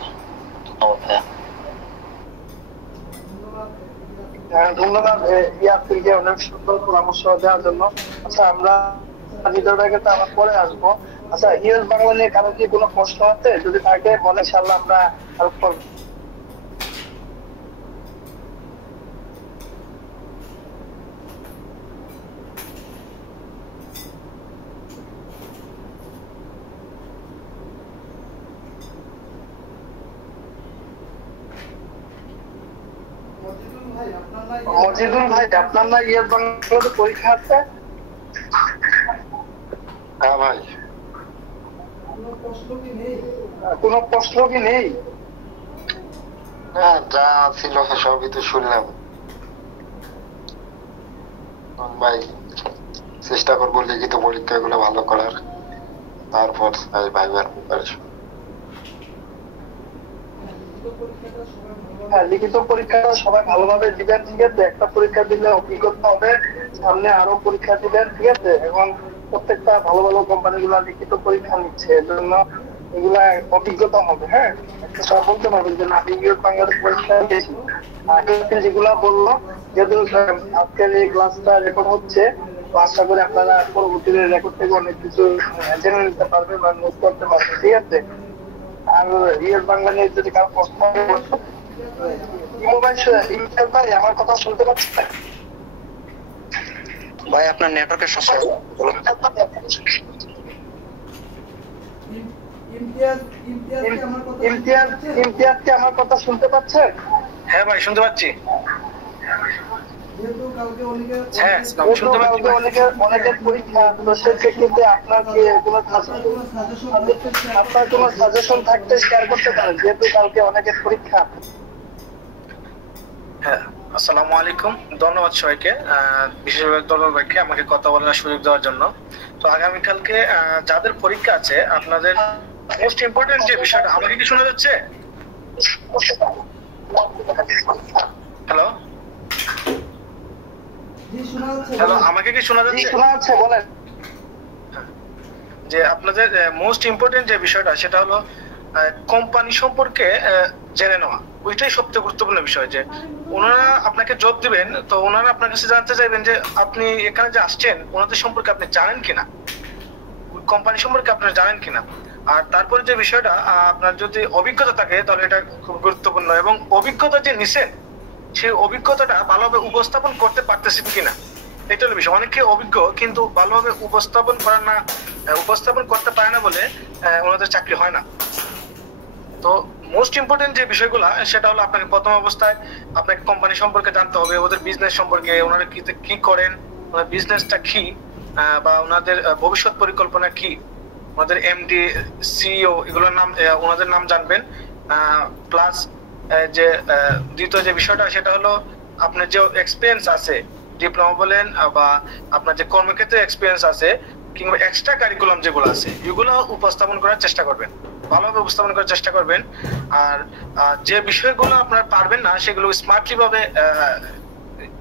ধন্যবাদ ইয়াসিরকে অনেক সুন্দর পরামর্শ দেওয়ার জন্য। আচ্ছা, আমরা ভিডিওটাকে তো আবার পরে আসবো। আচ্ছা, ইউএস বাংলা নিয়ে কারো কি কোনো প্রশ্ন আছে? যদি থাকে বলে ইনশাআল্লাহ আমরা হেল্প করব। মজিদুল ভাই আপনার না ইয়ের বাংলাতে পরীক্ষা আছে? হ্যাঁ ভাই। কোনো প্রশ্ন কি নেই? হ্যাঁ, যা ছিল সবই তো শুনলাম ভাই। চেষ্টা করবো লিখিত পরীক্ষাগুলো ভালো করার, তারপর ভাইবার প্রিপারেশন। হ্যাঁ, লিখিত পরীক্ষাটা সবাই ভালোভাবে দিবেন, ঠিক আছে? একটা পরীক্ষা দিলে অভিজ্ঞতা হবে, সামনে আরো পরীক্ষা দিবেন, ঠিক আছে? এখন প্রত্যেকটা ভালো ভালো কোম্পানি গুলা লিখিত পরীক্ষা নিচ্ছে, এর জন্য এগুলা অভিজ্ঞতা হবে। হ্যাঁ, একটা সব বলতে পারবেন যে না, আমি ইউরোপ বাংলাদেশ পরীক্ষা দিয়েছি। আগে যেগুলা বললো, যেহেতু আজকের এই ক্লাসটা রেকর্ড হচ্ছে, তো আশা করি আপনারা পরবর্তীতে রেকর্ড থেকে অনেক কিছু জেনে নিতে পারবেন বা নোট করতে পারবেন, ঠিক আছে? আর ইউরোপ বাংলা নিয়ে যদি কারো প্রশ্ন ভাই আমার কথা শুনতে পাচ্ছেন? ভাই আপনার নেটওয়ার্কের সমস্যা। ইমতিয়াজ কি আমার কথা শুনতে পাচ্ছেন? হ্যাঁ ভাই শুনতে পাচ্ছি। অনেকের পরীক্ষা, তো সেক্ষেত্রে আপনার কি কোনো সাজেশন থাকতে শেয়ার করতে পারেন, যেহেতু কালকে অনেকের পরীক্ষা। হ্যাঁ, আসসালামু আলাইকুম, ধন্যবাদ সবাইকে, বিশেষভাবে ধন্যবাদ ভাইকে আমাকে কথা বলার সুযোগ দেওয়ার জন্য। তো আগামীকালকে যাদের পরীক্ষা আছে, আপনাদের মোস্ট ইম্পর্টেন্ট যে বিষয়টা, আমাকে কি শোনা যাচ্ছে? হ্যালো হ্যালো, আমাকে কি শোনা যাচ্ছে? বলেন। যে আপনাদের মোস্ট ইম্পর্টেন্ট যে বিষয়টা, সেটা হলো কোম্পানি সম্পর্কে জেনে নেওয়া। ওইটাই সবচেয়ে গুরুত্বপূর্ণ বিষয়। যে ওনারা আপনাকে জব দিবেন, তো ওনারা আপনার কাছে জানতে চাইবেন যে আপনি এখানে যে আসছেন, ওনাদের সম্পর্কে আপনি জানেন কিনা, কোম্পানি সম্পর্কে আপনারা জানেন কিনা। আর তারপরে যে বিষয়টা, আপনার যদি অভিজ্ঞতা থাকে তাহলে এটা খুব গুরুত্বপূর্ণ, এবং অভিজ্ঞতা যে নিছেন সেই অভিজ্ঞতাটা ভালোভাবে উপস্থাপন করতে পারতেছেন কিনা, এটা হলো বিষয়। অনেকে অভিজ্ঞ কিন্তু ভালোভাবে উপস্থাপন করতে পারে না বলে ওনাদের চাকরি হয় না। তো মোস্ট ইম্পর্টেন্ট যে বিষয়গুলো, সেটা হলো আপনাকে প্রথম অবস্থায় আপনাকে কোম্পানি সম্পর্কে জানতে হবে, ওদের বিজনেস সম্পর্কে, ওনারা কি করেন, ওনার বিজনেসটা কি, বা ওনাদের ভবিষ্যৎ পরিকল্পনা কি, ওনাদের এমডি, সিইও, এগুলোর নাম, ওনাদের নাম জানবেন। প্লাস যে দ্বিতীয় যে বিষয়টা, সেটা হলো আপনার যে এক্সপিরিয়েন্স আছে, ডিপ্লোমা বলেন বা আপনার যে কর্মক্ষেত্রে এক্সপিরিয়েন্স আছে, কিংবা এক্সট্রা কারিকুলাম যেগুলো আছে, এগুলো উপস্থাপন করার চেষ্টা করবেন, ভালোভাবে উপস্থাপন করার চেষ্টা করবেন। আর যে বিষয়গুলো আপনারা পারবেন না, সেগুলো স্মার্টলি ভাবে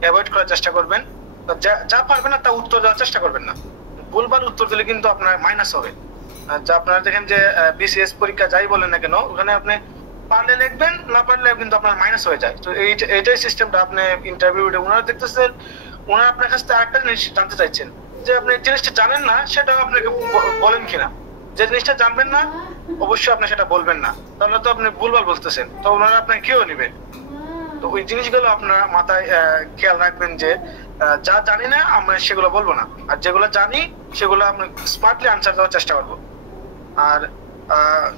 অ্যাভয়েড করার চেষ্টা করবেন। যা পারবেন না তা উত্তর দেওয়ার চেষ্টা করবেন না। ভুলভাল উত্তর দিলে কিন্তু আপনার মাইনাস হবে। যা আপনারা দেখেন যে বিসিএস পরীক্ষা যাই বলেন না কেন, ওখানে আপনি পারলে লিখবেন, না পারলে কিন্তু আপনার মাইনাস হয়ে যায়। তো এইটাই সিস্টেমটা। আপনি ইন্টারভিউ ওনারা দেখতেছেন, ওনারা আপনার কাছ থেকে আরেকটা জিনিস জানতে চাইছেন, যে আপনি জিনিসটা জানেন না সেটাও আপনাকে বলেন কিনা। যে জিনিসটা জানবেন না অবশ্যই আপনি সেটা বলবেন না, তাহলে তো আপনি ভুলভাল বলতেছেন, তো ওনারা আপনাকে কেউ নিবে। তো ওই জিনিসগুলো আপনারা মাথায় খেয়াল রাখবেন, যে যা জানি না আমরা সেগুলো বলবো না, আর যেগুলো জানি সেগুলো আমরা স্মার্টলি আনসার দেওয়ার চেষ্টা করবো। আর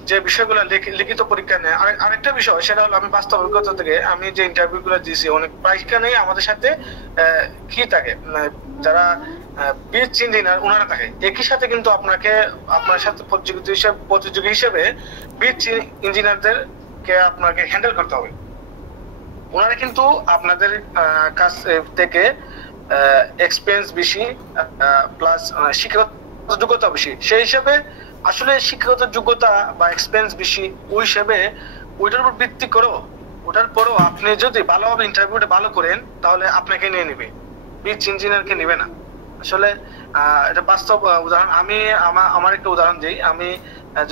যে বিষয়গুলো লিখিত পরীক্ষা নেয়, আরেকটা বিষয়, সেটা হলো আমি বাস্তব অভিজ্ঞতা থেকে আমি যে ইন্টারভিউ গুলো দিয়েছি, অনেক পরীক্ষা নেই আমাদের সাথে কি থাকে, যারা বিচ ইঞ্জিনিয়ার ওনারা থাকে, একই সাথে কিন্তু আপনার সাথে প্রতিযোগী হিসেবে বিচ ইঞ্জিনিয়ারদেরকে আপনাকে হ্যান্ডেল করতে হবে। ওনারা কিন্তু আপনাদের কাছ থেকে এক্সপিরিয়েন্স বেশি, প্লাস শিক্ষাগত যোগ্যতা বেশি। সেই হিসেবে আসলে শিক্ষাগত যোগ্যতা বা এক্সপিরিয়েন্স বেশি, ওই হিসেবে ওইটার উপর ভিত্তি করো, ওটার পরও আপনি যদি ভালোভাবে ইন্টারভিউটা ভালো করেন, তাহলে আপনাকে নিয়ে নিবে, বিচ ইঞ্জিনিয়ারকে নিবে না। আসলে এটা বাস্তব উদাহরণ। আমি আমার একটা উদাহরণ দিই। আমি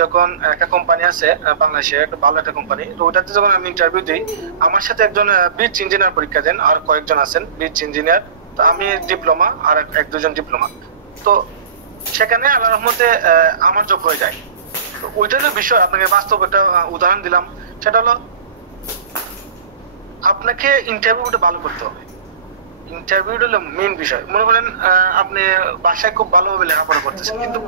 যখন একটা কোম্পানি আছে বাংলাদেশে, একটা ভালো একটা কোম্পানি, তো ওটাতে যখন আমি ইন্টারভিউ দিই, আমার সাথে একজন বিচ ইঞ্জিনিয়ার পরীক্ষা দেন, আর কয়েকজন আছেন বিচ ইঞ্জিনিয়ার। তো আমি ডিপ্লোমা, আর এক দুজন ডিপ্লোমা। তো সেখানে আল্লাহর রহমতে আমার জব হয়ে যায়। তো ওইটা হলো বিষয়। আপনাকে বাস্তব একটা উদাহরণ দিলাম, সেটা হলো আপনাকে ইন্টারভিউটা ভালো করতে হবে। ইন্টারভিউটা হলো মেইন বিষয়। মনে করেন আপনি বাসায় খুব ভালোভাবে লেখাপড়া করতেছেন, কিন্তু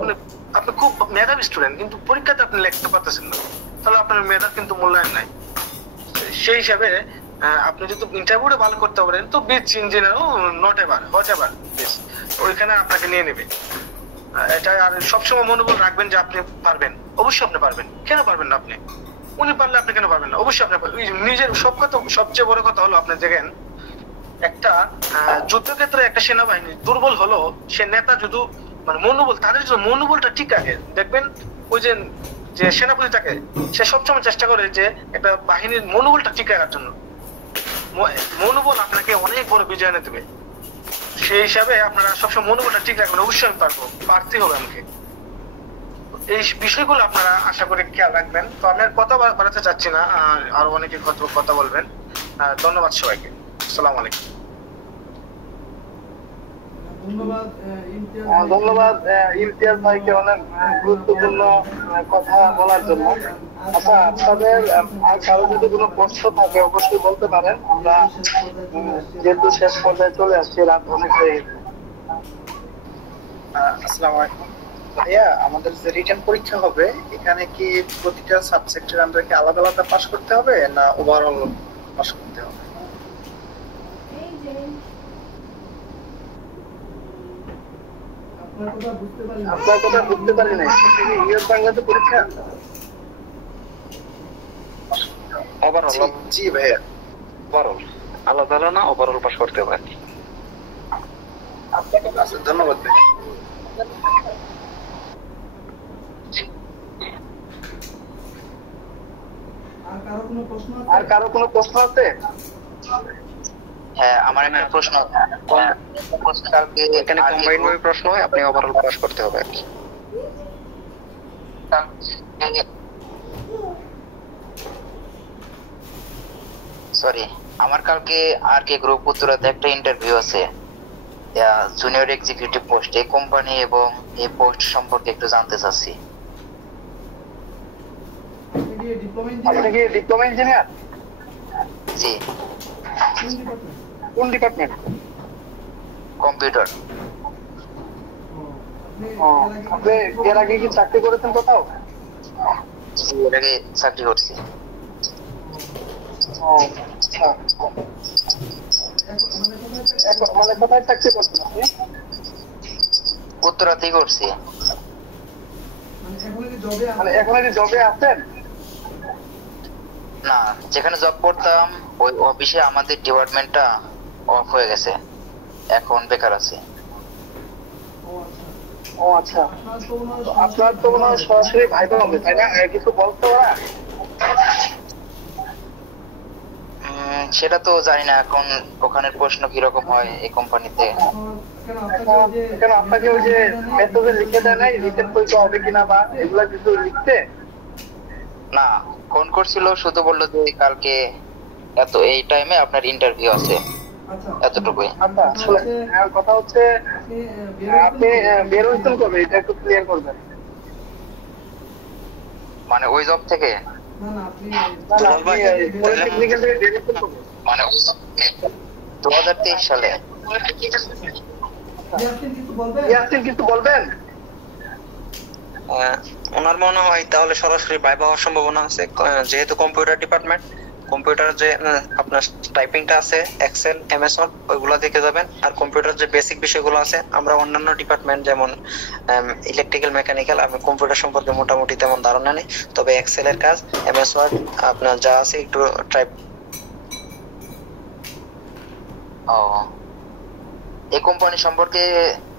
আপনি খুব মেধাবী স্টুডেন্ট, কিন্তু পরীক্ষাতে আপনি লিখতে পারতেছেন না, তাহলে আপনার মেধার কিন্তু মূল্যায়ন নাই। সেই হিসাবে আপনি যদি ইন্টারভিউটা ভালো করতে পারেন তো beach engineer not ever what ever ওইখানে আপনাকে নিয়ে নেবে। এটা আর সবসময় মনোবল রাখবেন যে আপনি পারবেন, অবশ্যই আপনি পারবেন। কেন পারবেন না আপনি? উনি পারলে আপনি কেন পারবেন না? অবশ্যই আপনি নিজের সবচেয়ে বড় কথা হলো আপনি দেখেন একটা যুদ্ধক্ষেত্রে একটা সেনাবাহিনী দুর্বল হলো সে নেতা যদি মানে মনোবল তাদের জন্য মনোবলটা ঠিক রাখে দেখবেন ওই যে সেনাপতি থাকে সে সবসময় চেষ্টা করে যে একটা বাহিনীর মনোবলটা ঠিক রাখার জন্য। মনোবল আপনাকে অনেক বড় বিজয় এনে দেবে। সেই হিসাবে আপনারা সবসময় মনোবলটা ঠিক রাখবেন, অবশ্যই আমি পারবো, পারতেই হবে আমাকে। এই বিষয়গুলো আপনারা আশা করি খেয়াল রাখবেন। তো আমি আর কথা বাড়াতে চাচ্ছি না, আরো অনেকে কথা বলবেন। ধন্যবাদ সবাইকে। আসসালামু আলাইকুম। ধন্যবাদ ইমতিয়াজ ভাইকে অনেক গুরুত্বপূর্ণ কথা বলার জন্য। আচ্ছা, আপনাদের আর কারো যদি কোনো প্রশ্ন থাকে অবশ্যই বলতে পারেন। আমরা যেহেতু শেষ পর্যায়ে চলে আসছি, রাত অনেক হয়ে গেছে। আসসালামু আলাইকুম ভাইয়া, আমাদের যে রিটেন পরীক্ষা হবে এখানে কি প্রতিটা সাবজেক্টের আমাদেরকে আলাদা আলাদা পাস করতে হবে না ওভারঅল পাস করতে হবে? আপনার কথা বুঝতে পারি না। ইউএস বাংলাতে পরীক্ষা ওভারঅল? জি ভাইয়া, ওভারঅল আলাদা আলাদা না, ওভারঅল পাস করতে হবে। আচ্ছা, ধন্যবাদ ভাই। আর কারো কোনো প্রশ্ন আছে? হ্যাঁ, আমার একটা প্রশ্ন। কালকে এখানে কম্বাইন্ড ভাবে প্রশ্ন হয়, আপনি ওভারঅল পাস করতে হবে আর কি। সরি, আমার কালকে আর কে গ্রুপ উত্তরাতে একটা ইন্টারভিউ আছে জুনিয়র এক্সিকিউটিভ পোস্ট। এই কোম্পানি এবং এই পোস্ট সম্পর্কে একটু জানতে চাচ্ছি। আপনি কি ডিপ্লোমা ইঞ্জিনিয়ার? জি। কোন ডিপার্টমেন্ট? কম্পিউটার। আপনি এর আগে কি চাকরি করেছেন কোথাও? এর আগে চাকরি করছি। আচ্ছা, মানে কোথায় চাকরি করছেন আপনি? উত্তরাতেই করছি। মানে এখন কি জবে আছেন? না, যেখানে জব করতাম ওই অফিসে আমাদের ডিপার্টমেন্টটা অফ হয়ে গেছে, এখন বেকার আছি। ও আচ্ছা, আপনার তো মনে হয় সরাসরি ভাইবা হবে তাই না? কিছু বলতে ওরা? সেটা তো জানি না এখন ওখানের প্রশ্ন কিরকম হয় এই কোম্পানিতে। কেন আপনাকে ওই যে মেসেজে লিখে দেয় নাই রিটেন পরীক্ষা হবে কিনা বা এগুলা কিছু লিখতে? না, ফোন করছিল, শুধু বললো যে কালকে এই টাইমে আপনার ইন্টারভিউ আছে, এতটুকুই। আচ্ছা, কথা হচ্ছে আপনি বের হইতেন কবে, এটা একটু ক্লিয়ার করবেন। মানে ওই জব থেকে? মানে 2023 সালে। কিছু বলবেন? ওনার মনে হয় তাহলে সরাসরি ভাইবা হওয়ার সম্ভাবনা আছে, যেহেতু কম্পিউটার ডিপার্টমেন্ট। কম্পিউটার যে আপনার টাইপিংটা আছে, এক্সেল, এমএস ওয়ার্ড, ওইগুলো দেখে যাবেন। আর কম্পিউটার যে বেসিক বিষয়গুলো আছে, আমরা অন্যান্য ডিপার্টমেন্ট যেমন ইলেকট্রিক্যাল, মেকানিক্যাল, আমি কম্পিউটার সম্পর্কে মোটামুটি তেমন ধারণা নেই, তবে এক্সেল এর কাজ, এমএস ওয়ার্ড আপনার যা আছে একটু টাইপ। ও, এই কোম্পানি সম্পর্কে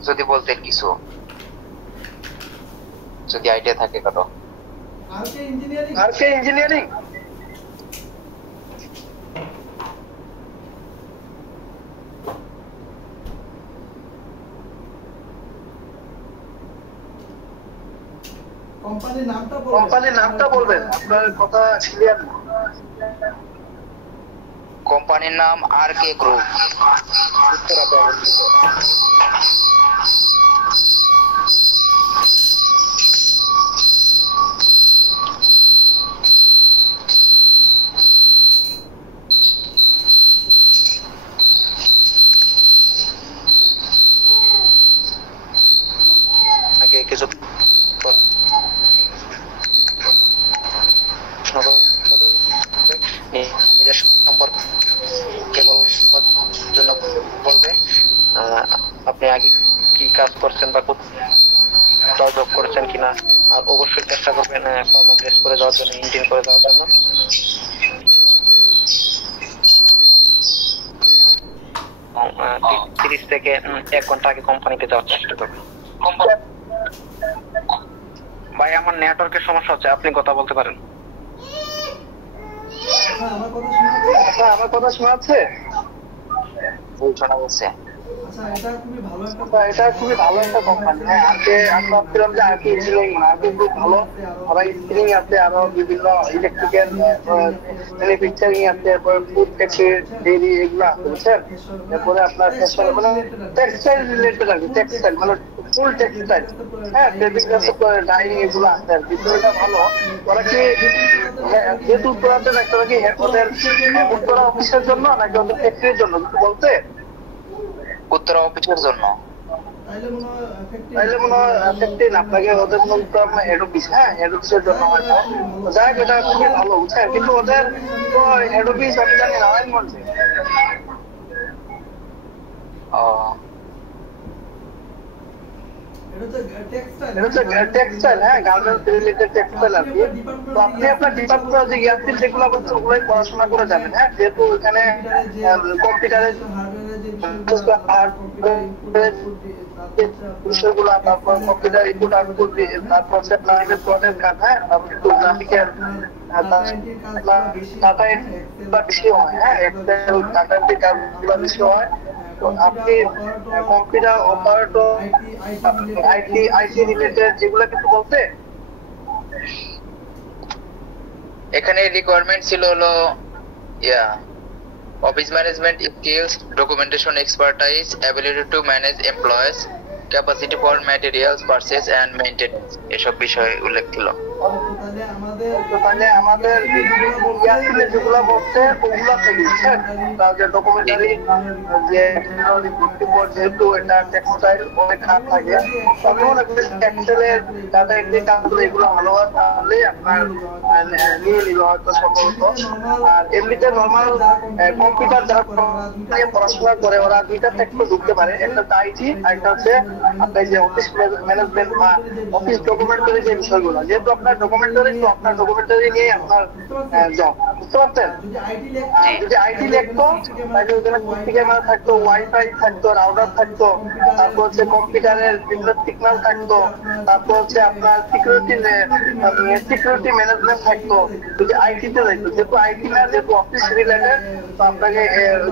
যদি বলতেন কিছু, যদি আইডিয়া থাকে কারো। আর কে ইঞ্জিনিয়ারিং? কোম্পানির নামটা বলবেন, আপনার কথা ক্লিয়ার না। কোম্পানির নাম আর কে গ্রুপ। কিছু নিজের সম্পর্ক জন্য বলবে। আপনি আগে কি কাজ করছেন বা কোথাও জব করেছেন কিনা, আর অবশ্যই চেষ্টা করবেন ফর্মাল ড্রেস করে যাওয়ার জন্য, ইন্টেন করে যাওয়ার জন্য। 30 থেকে 1 ঘন্টা আগে কোম্পানিতে যাওয়ার চেষ্টা করবেন। ভাই আমার নেটওয়ার্কের সমস্যা হচ্ছে, আপনি কথা বলতে পারেন। আমার কথা শোনা যাচ্ছে? শোনা যাচ্ছে। এটা খুবই ভালো একটা কোম্পানি। আমি ভাবছিলাম যে আর কি ইঞ্জিনিয়ারিং না, আর খুব ভালো। আবার ইঞ্জিনিয়ারিং আছে, আরো বিভিন্ন ইলেকট্রিক্যাল ম্যানুফ্যাকচারিং আছে, ফুড ফ্যাক্টরি, ডেইরি এগুলো আছে, বুঝছেন? এরপরে আপনার ফ্যাশন মানে টেক্সটাইল রিলেটেড আর কি, টেক্সটাইল মানে ফুল টেক্সটাইল, হ্যাঁ, ফেব্রিক ডাইং এগুলো আছে আর কি। তো এটা ভালো। ওরা কি যেহেতু উত্তরাতে একটা নাকি ওদের উত্তরা অফিসের জন্য নাকি ওদের ফ্যাক্টরির জন্য কিছু বলতে? উত্তরা অফিসের জন্য। তাইলে মনে হয় ফ্যাক্টরি না, আপনাকে ওদের মধ্যে আপনার হেড অফিস, হ্যাঁ, হেড অফিসের জন্য হয়তো। যাই হোক, এটা খুবই ভালো, বুঝছেন? কিন্তু ওদের তো হেড অফিস আমি জানি নারায়ণগঞ্জে। টেক্সটাইল, হ্যাঁ, গার্মেন্টস রিলেটেড টেক্সটাইল আর কি। তো আপনি আপনার ডিপার্টমেন্ট যে ইয়ারফিল যেগুলো বলছেন ওগুলোই পড়াশোনা করে যাবেন, হ্যাঁ, যেহেতু এখানে কম্পিউটারের বিষয়গুলো, তারপর কম্পিউটার ইনপুট আউটপুট, তারপর ডাটা বেশি হয়, হ্যাঁ, এক্সেল ডাটা এন্ট্রি কাজগুলো বেশি হয়। তো আপনি কম্পিউটার অপারেটর, আইটি রিলেটেড যেগুলো কিছু বলতে? এখানে রিকোয়ারমেন্ট ছিল হলো office management skills, documentation expertise, ability to manage employees, capacity for materials purchase and maintenance, এসব বিষয় উল্লেখ ছিল। তাহলে আমাদের যেগুলো বলছে ওগুলো থেকে ডকুমেন্টারি, যে যেহেতু এটা টেক্সটাইল অনেক খারাপ থাকে, তখন টেক্সটাইলের ডাটা এন্ট্রি কাজগুলো এগুলো ভালো হয়, তাহলে আপনার নিয়ে নিল হয়তো সম্ভবত। আর এমনিতে নর্মাল কম্পিউটার যারা পড়াশোনা করে ওরা দুইটা সেক্টর ঢুকতে পারে, একটা আইটি আর একটা হচ্ছে আপনার যে অফিস ম্যানেজমেন্ট বা অফিস ডকুমেন্টারি যে বিষয়গুলো। যেহেতু আপনার ডকুমেন্টারি, তো আপনার ডকুমেন্টারি নিয়ে আপনার জব, বুঝতে পারছেন? যদি আইটি লিখতো তাহলে ওখানে সিসি ক্যামেরা থাকতো, ওয়াইফাই থাকতো, রাউটার থাকতো, তারপর হচ্ছে কম্পিউটারের বিভিন্ন সিগন্যাল থাকতো, তারপর হচ্ছে আপনার সিকিউরিটি ম্যানেজমেন্ট থাকতো। যদি আইটিতে যাইতো, যেহেতু আইটি না, যেহেতু অফিস রিলেটেড, তো আপনাকে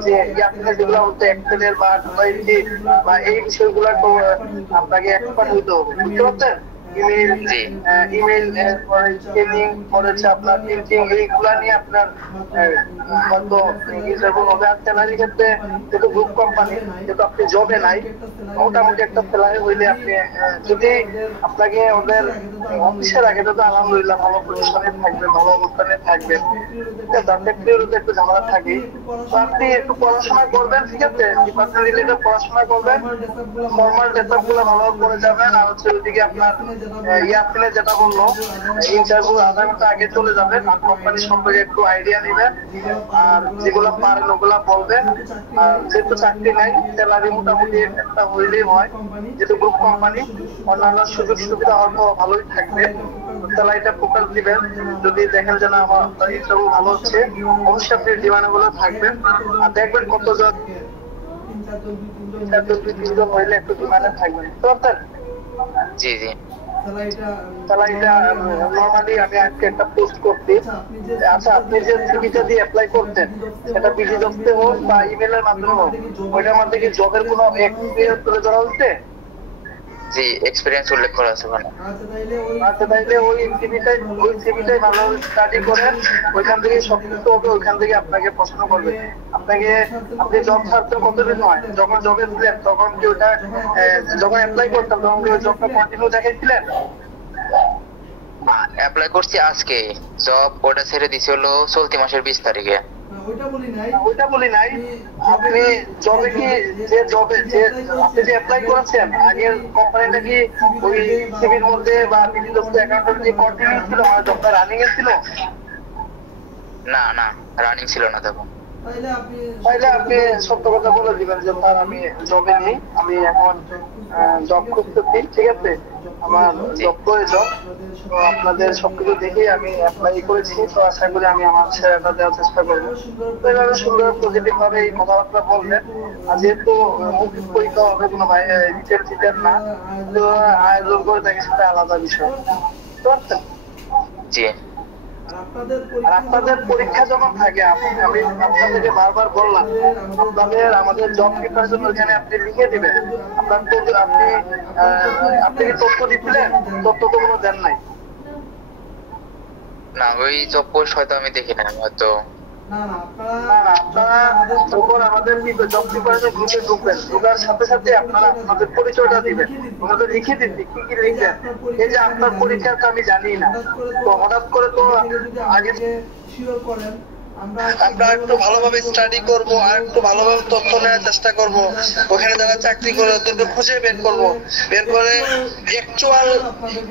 যে যেগুলো হচ্ছে এক্সেলের বা বা এই বিষয়গুলো আপনাকে এক্সপার্ট হইতে হবে, বুঝতে পারছেন? ইমেল স্ক্যানিং করেছে আপনার প্রিন্টিং, এইগুলা নিয়ে আপনার হয়তো স্যালারি ক্ষেত্রে, যেহেতু গ্রুপ কোম্পানি, যেহেতু আপনি জবে নাই, মোটামুটি একটা স্যালারি হইলে আপনি যদি আপনাকে ওদের অফিসে রাখে তো আলহামদুলিল্লাহ ভালো পজিশনে থাকবেন, ভালো অবস্থানে থাকবেন। একটু ঝামেলা থাকে, তো আপনি একটু পড়াশোনা করবেন, ঠিক আছে, ডিপার্টমেন্ট রিলেটেড পড়াশোনা করবেন, ফর্মাল ডেটা গুলো ভালো করে যাবেন। আর হচ্ছে ওইদিকে আপনার ইয়াসিনে যেটা বললো, ইন্টারভিউ আধা ঘন্টা আগে চলে যাবেন, আর কোম্পানি সম্পর্কে একটু আইডিয়া নেবেন, আর যেগুলো পারেন ওগুলা বলবেন। আর যেহেতু চাকরি নাই, স্যালারি মোটামুটি একটা হইলেই হয়, যেহেতু গ্রুপ কোম্পানি, অন্যান্য সুযোগ সুবিধা হয়তো ভালোই থাকবে। স্যালারিটা ফোকাস দিবেন, যদি দেখেন যে না আমার ইন্টারভিউ ভালো হচ্ছে, অবশ্যই আপনি ডিমান্ড গুলো থাকবেন। আর দেখবেন কতজন হইলে একটু ডিমান্ডে থাকবেন, বুঝতে পারছেন? জি জি। স্যালারিটা নরমালি আমি আজকে একটা পোস্ট করছি। আচ্ছা, আপনি যে সিভিটা দিয়ে অ্যাপ্লাই করতেন, সেটা বিডি জবসে হোক বা ইমেলের মাধ্যমে হোক, ওইটার মধ্যে কি জবের কোনো এক্সপিরিয়েন্স তুলে ধরা হচ্ছে? জি, এক্সপেরিয়েন্স উল্লেখ করা আছে ওখানে। আচ্ছা, তাইলে ওই সিভিটাই ভালো স্টাডি করেন, ওইখান থেকে সবকিছু হবে, ওইখান থেকে আপনাকে প্রশ্ন করবে। আপনি জব ছাড়তে কতদিন হয়? যখন জবে ছিলেন তখন কি ওটা, যখন অ্যাপ্লাই করতাম তখন কি ওই জবটা কন্টিনিউ দেখাইছিলেন? অ্যাপ্লাই করছি আজকে, জব ওটা ছেড়ে দিছি হলো চলতি মাসের 20 তারিখে। ওইটা বলি নাই, আপনি জবে কি, যে জবে যে আপনি যে অ্যাপ্লাই করেছেন আগের কোম্পানিটা কি ওই সিভির মধ্যে বা বিডিডব্লিউ অ্যাকাউন্টেন্ট কি কন্টিনিউ ছিল, জবটা রানিং এ ছিল? না না, রানিং ছিল না তখন। তাইলে আপনি সত্য কথা বলে দিবেন যে স্যার আমি জবে নেই, আমি এখন জব খুঁজতেছি, ঠিক আছে, আমার জব প্রয়োজন, তো আপনাদের সবকিছু দেখে আমি অ্যাপ্লাই করেছি, তো আশা করি আমি আমার সেরাটা দেওয়ার চেষ্টা করবো। তো এভাবে সুন্দর পজিটিভ ভাবে এই কথাবার্তা বলবেন। আর যেহেতু মৌখিক পরীক্ষা হবে, কোনো রিটেন না, তো আয়োজন করে থাকে সেটা আলাদা বিষয়, বুঝতে পারছেন? জি। আর আপনাদের পরীক্ষা যখন থাকে, আমি আপনাদেরকে বারবার বললাম, আমাদের জব কিপার জন্য ওখানে আপনি লিখে দিবেন আপনার আপনি কি তথ্য দিচ্ছিলেন? তথ্য তো কোনো দেন নাই না, ওই জব পোস্ট হয়তো আমি দেখি না, হয়তো আপনারা যখন আমাদের জব কিপারের গ্রুপে ঢুকবেন, ঢোকার সাথে সাথে আপনারা আপনাদের পরিচয়টা দিবেন, আমাদের লিখে দিন কি কি লিখবেন। এই যে আপনার পরীক্ষার আমি জানি না, তো হঠাৎ করে তো আগে আমরা একটু ভালোভাবে স্টাডি করব, আর একটু ভালোভাবে তথ্য নেওয়ার চেষ্টা করব, ওখানে যারা চাকরি করে ওদেরকে খুঁজে বের করব, বের করে অ্যাকচুয়াল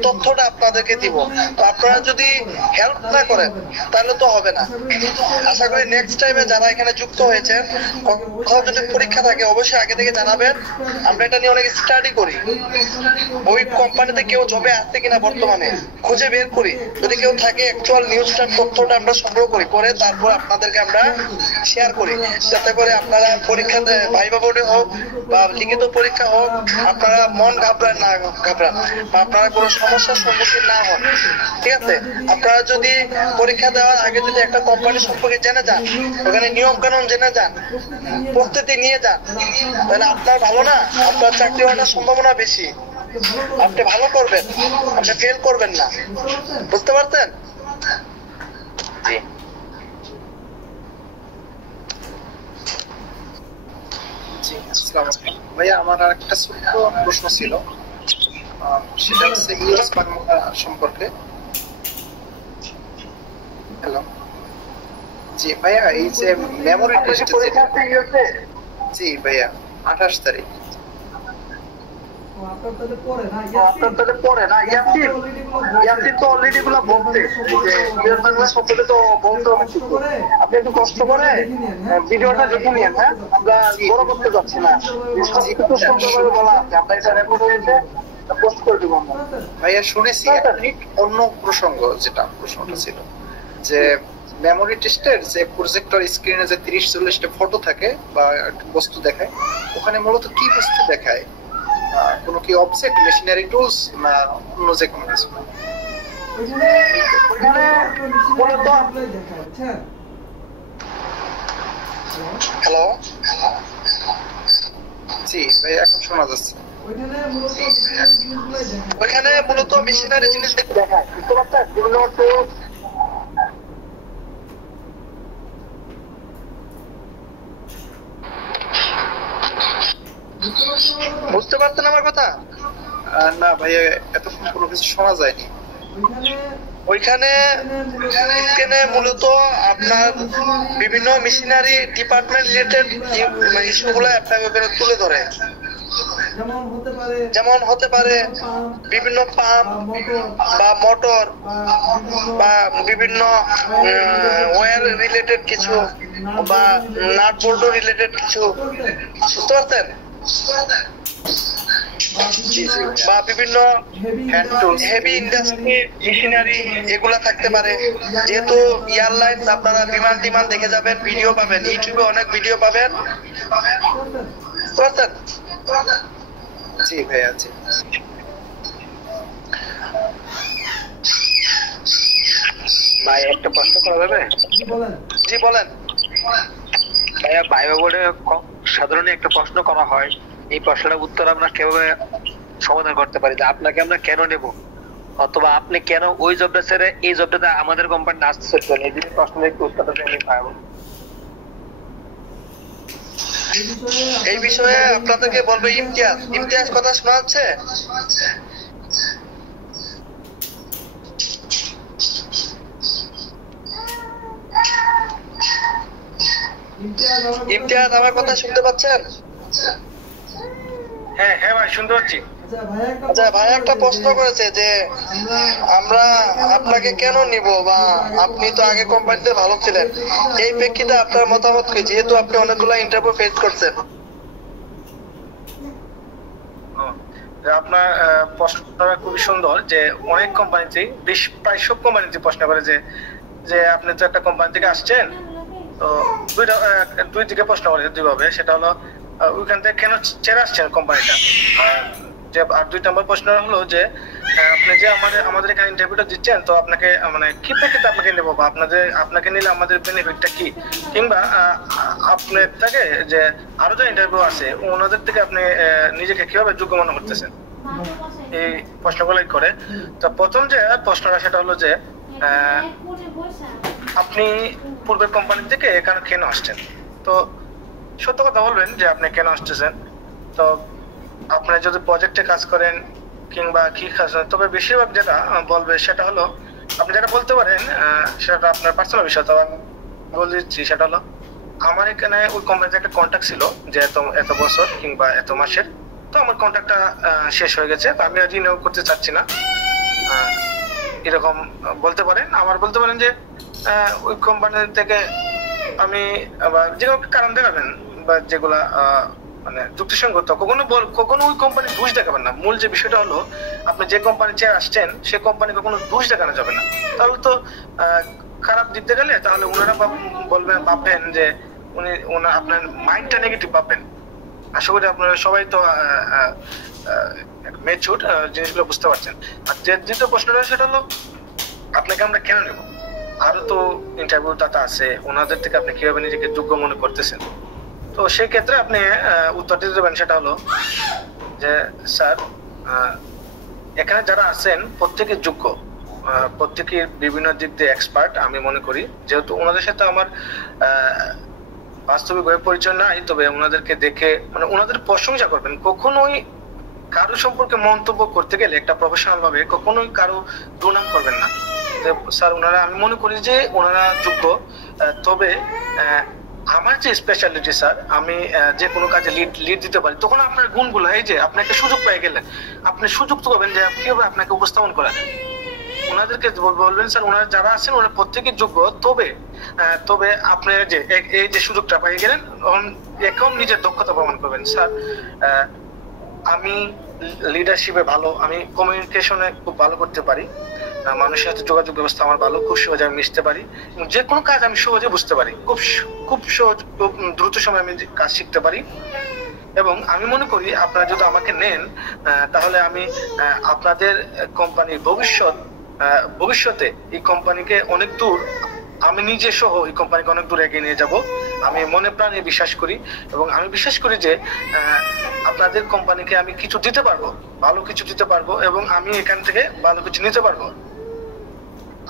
তথ্যটা আপনাদেরকে দিব। তো আপনারা যদি হেল্প না করেন তাহলে তো হবে না। আশা করি নেক্সট টাইমে যারা এখানে যুক্ত হয়েছেন, কোথাও যদি পরীক্ষা থাকে অবশ্যই আগে থেকে জানাবেন, আমরা এটা নিয়ে অনেক স্টাডি করি, ওই কোম্পানিতে কেউ জবে আছে কিনা বর্তমানে খুঁজে বের করি, যদি কেউ থাকে অ্যাকচুয়াল নিউজটার তথ্যটা আমরা সংগ্রহ করি, করে তারপর আপনাদেরকে আমরা শেয়ার করি, যাতে করে আপনারা পরীক্ষাতে ভাইবা বোর্ডে হোক বা লিখিত পরীক্ষা হোক, আপনারা মন ঘাবড়ান না, বা আপনারা কোনো সমস্যার সম্মুখীন না হন, ঠিক আছে? আপনারা যদি পরীক্ষা দেওয়ার আগে যদি একটা কোম্পানি সম্পর্কে জেনে যান, ওখানে নিয়ম কানুন জেনে যান, প্রস্তুতি নিয়ে যান, তাহলে আপনার ভালো না, আপনার চাকরি হওয়ার সম্ভাবনা বেশি, আপনি ভালো করবেন, আপনি ফেল করবেন না, বুঝতে পারছেন? জি। ভাইয়া আমার আর একটা ছোট্ট প্রশ্ন ছিল, সেটা হচ্ছে ইউএস বাংলা সম্পর্কে। হ্যালো, জি ভাইয়া, এই যে মেমোরি টেস্ট, জি ভাইয়া 28 তারিখ। আপনার তাহলে পরে না, ইয়াসিন তো অলরেডি গুলো বলতে, যে ইউএস বাংলা শব্দটা তো বলতে অনেক কিছু, আপনি একটু কষ্ট করে ভিডিওটা দেখে নিন। হ্যাঁ, আমরা বড় করতে যাচ্ছি না, একটু সুন্দরভাবে বলা আছে, আমরা এটা রেকর্ড হয়েছে পোস্ট করে দিব আমরা। ভাইয়া শুনেছি, অন্য প্রসঙ্গ যেটা প্রশ্নটা ছিল যে মেমোরি টেস্টের যে প্রজেক্টর স্ক্রিনে যে 30-40টা ফটো থাকে বা বস্তু দেখায়, ওখানে মূলত কি বস্তু দেখায়? কোনো কি অবজেক্ট, মেশিনারি টুলস, না অন্য যে কোনো কিছু? হ্যালো, জি ভাই, এখন শোনা যাচ্ছে। ওইখানে মূলত মেশিনারি জিনিস দেখায়, বুঝতে পারছেন? বিভিন্ন বুঝতে পারছেন আমার কথা? না ভাইয়া, এতক্ষণ কোনো কিছু শোনা যায়নি। ওইখানে মূলত আপনার বিভিন্ন মেশিনারি ডিপার্টমেন্ট রিলেটেড ইস্যুগুলো আপনাকে ওখানে তুলে ধরে, যেমন হতে পারে বিভিন্ন পাম্প বা মোটর বা বিভিন্ন ওয়্যার রিলেটেড কিছু বা নাট বোল্ট রিলেটেড কিছু, বুঝতে পারছেন? বা বিভিন্ন হেভি ইন্ডাস্ট্রি মেশিনারি এগুলা থাকতে পারে। যেহেতু এয়ারলাইন্স, আপনারা বিমান টিমান দেখে যাবেন, ভিডিও পাবেন, ইউটিউবে অনেক ভিডিও পাবেন, বুঝতে জি ভাইয়া, জি। ভাই একটা প্রশ্ন করা যাবে? জি বলেন। ভাইয়া, ভাইবা বোর্ডে সাধারণত একটা প্রশ্ন করা হয়, এই প্রশ্নটার উত্তর আমরা কিভাবে সমাধান করতে পারি, যে আপনাকে আমরা কেন নেব, অথবা আপনি কেন ওই জবটা ছেড়ে এই জবটাতে আমাদের কোম্পানি আসতে চাচ্ছেন, এই প্রশ্নের একটু উত্তরটা আমি পাবো। এই বিষয়ে আপনাদেরকে বলবো ইমতিয়াজ কথা শোনা যাচ্ছে? ইমতিয়াজ, আমার কথা শুনতে পাচ্ছেন? হ্যাঁ হ্যাঁ ভাই, শুনতে পাচ্ছি। আচ্ছা ভাই একটা প্রশ্ন করেছে যে আমরা আপনাকে কেন নিব, বা আপনি তো আগে কোম্পানিতে ভালো ছিলেন, এই প্রেক্ষিতে আপনার মতামত কি, যেহেতু আপনি অনেকগুলো ইন্টারভিউ ফেস করছেন? আপনার প্রশ্নটা খুবই সুন্দর, যে অনেক কোম্পানিতেই প্রায় সব কোম্পানিতে প্রশ্ন করে যে আপনি তো একটা কোম্পানি থেকে আসছেন, তো দুই দিকে প্রশ্ন করে দুইভাবে। সেটা হলো ওইখান থেকে কেন ছেড়ে আসছেন কোম্পানিটা, আর 2 নম্বর প্রশ্ন হলো যে আপনি যে আমাদের এখানে ইন্টারভিউটা দিচ্ছেন, তো আপনাকে মানে কি প্রেক্ষিতে আপনাকে নেবো, বা আপনাকে নিলে আমাদের বেনিফিটটা কি, কিংবা আপনার থেকে যে আরো যে ইন্টারভিউ আছে ওনাদের থেকে আপনি নিজেকে কিভাবে যোগ্য মনে করতেছেন, এই প্রশ্নগুলোই করে। তো প্রথম যে প্রশ্নটা সেটা হলো যে আপনি পূর্বের কোম্পানি থেকে এখানে কেন আসছেন। তো সত্য কথা বলবেন যে আপনি কেন আসতেছেন। তো আপনি যদি প্রজেক্টে কাজ করেন কিংবা কি কাজ, তবে বেশিরভাগ যেটা বলবে সেটা হলো আপনি যেটা বলতে পারেন সেটা আপনার পার্সোনাল বিষয়। তো আমি বলে দিচ্ছি, সেটা হলো আমার এখানে ওই কোম্পানিতে একটা কন্ট্রাক্ট ছিল যে এত বছর কিংবা এত মাসের, তো আমার কন্ট্রাক্টটা শেষ হয়ে গেছে, তো আমি রিনিউ করতে চাচ্ছি না, এরকম বলতে পারেন। আবার বলতে পারেন যে ওই কোম্পানি থেকে আমি যে কারণ দেখাবেন, বা যেগুলা মানে যুক্তিসঙ্গত, কখনো ওই কোম্পানি দোষ দেখাবেন না। মূল যে বিষয়টা হলো আপনি যে কোম্পানি চেয়ে আসছেন সে কোম্পানি কখনো দোষ দেখানো যাবে না, তাহলে তো খারাপ দিতে গেলে তাহলে ওনারা ভাববেন যে আপনার মাইন্ডটা নেগেটিভ ভাববেন। আশা করি আপনারা সবাই তো ম্যাচিউর, জিনিসগুলো বুঝতে পারছেন। আর যে দ্বিতীয় প্রশ্নটা সেটা হলো আপনাকে আমরা কেন নেব, আরো তো ইন্টারভিউ দাতা আছে, ওনাদের থেকে আপনি কিভাবে নিজেকে যোগ্য মনে করতেছেন। তো সেই ক্ষেত্রে আপনি উত্তর দিতে দেবেন সেটা হলো যে স্যার এখানে যারা আছেন প্রত্যেকে যোগ্য, প্রত্যেকে বিভিন্ন দিক দিয়ে এক্সপার্ট আমি মনে করি। যেহেতু ওনাদের সাথে আমার বাস্তবিক পরিচয় নাই, তবে ওনাদেরকে দেখে মানে ওনাদের প্রশংসা করবেন। কখনোই কারো সম্পর্কে মন্তব্য করতে গেলে একটা প্রফেশনাল ভাবে কখনোই কারো দুর্নাম করবেন না। স্যার ওনারা, আমি মনে করি যে ওনারা যোগ্য, তবে আমার যে স্পেশালিটি স্যার, আমি যে কোনো কাজে লিড দিতে পারি। তখন আপনার গুণগুলো, এই যে আপনি একটা সুযোগ পেয়ে গেলেন, আপনি সুযোগ তো পাবেন যে কিভাবে আপনাকে উপস্থাপন করা যায়। ওনাদেরকে বলবেন স্যার ওনারা যারা আছেন ওনারা প্রত্যেকে যোগ্য, তবে আপনি যে এই যে সুযোগটা পেয়ে গেলেন এখন নিজের দক্ষতা প্রমাণ করবেন। স্যার আমি লিডারশিপে ভালো, আমি কমিউনিকেশনে খুব ভালো করতে পারি, মানুষের সাথে যোগাযোগ ব্যবস্থা আমার ভালো, খুব সহজে আমি মিশতে পারি, যে কোনো কাজ আমি সহজে বুঝতে পারি, খুব সহজ, খুব দ্রুত সময় আমি কাজ শিখতে পারি। এবং আমি মনে করি আপনারা যদি আমাকে নেন তাহলে আমি আপনাদের কোম্পানির ভবিষ্যতে এই কোম্পানিকে অনেক দূর, আমি নিজে সহ এই কোম্পানিকে অনেক দূর এগিয়ে নিয়ে যাব। আমি মনে প্রাণে বিশ্বাস করি, এবং আমি বিশ্বাস করি যে আপনাদের কোম্পানিকে আমি কিছু দিতে পারবো, ভালো কিছু দিতে পারবো, এবং আমি এখান থেকে ভালো কিছু নিতে পারবো।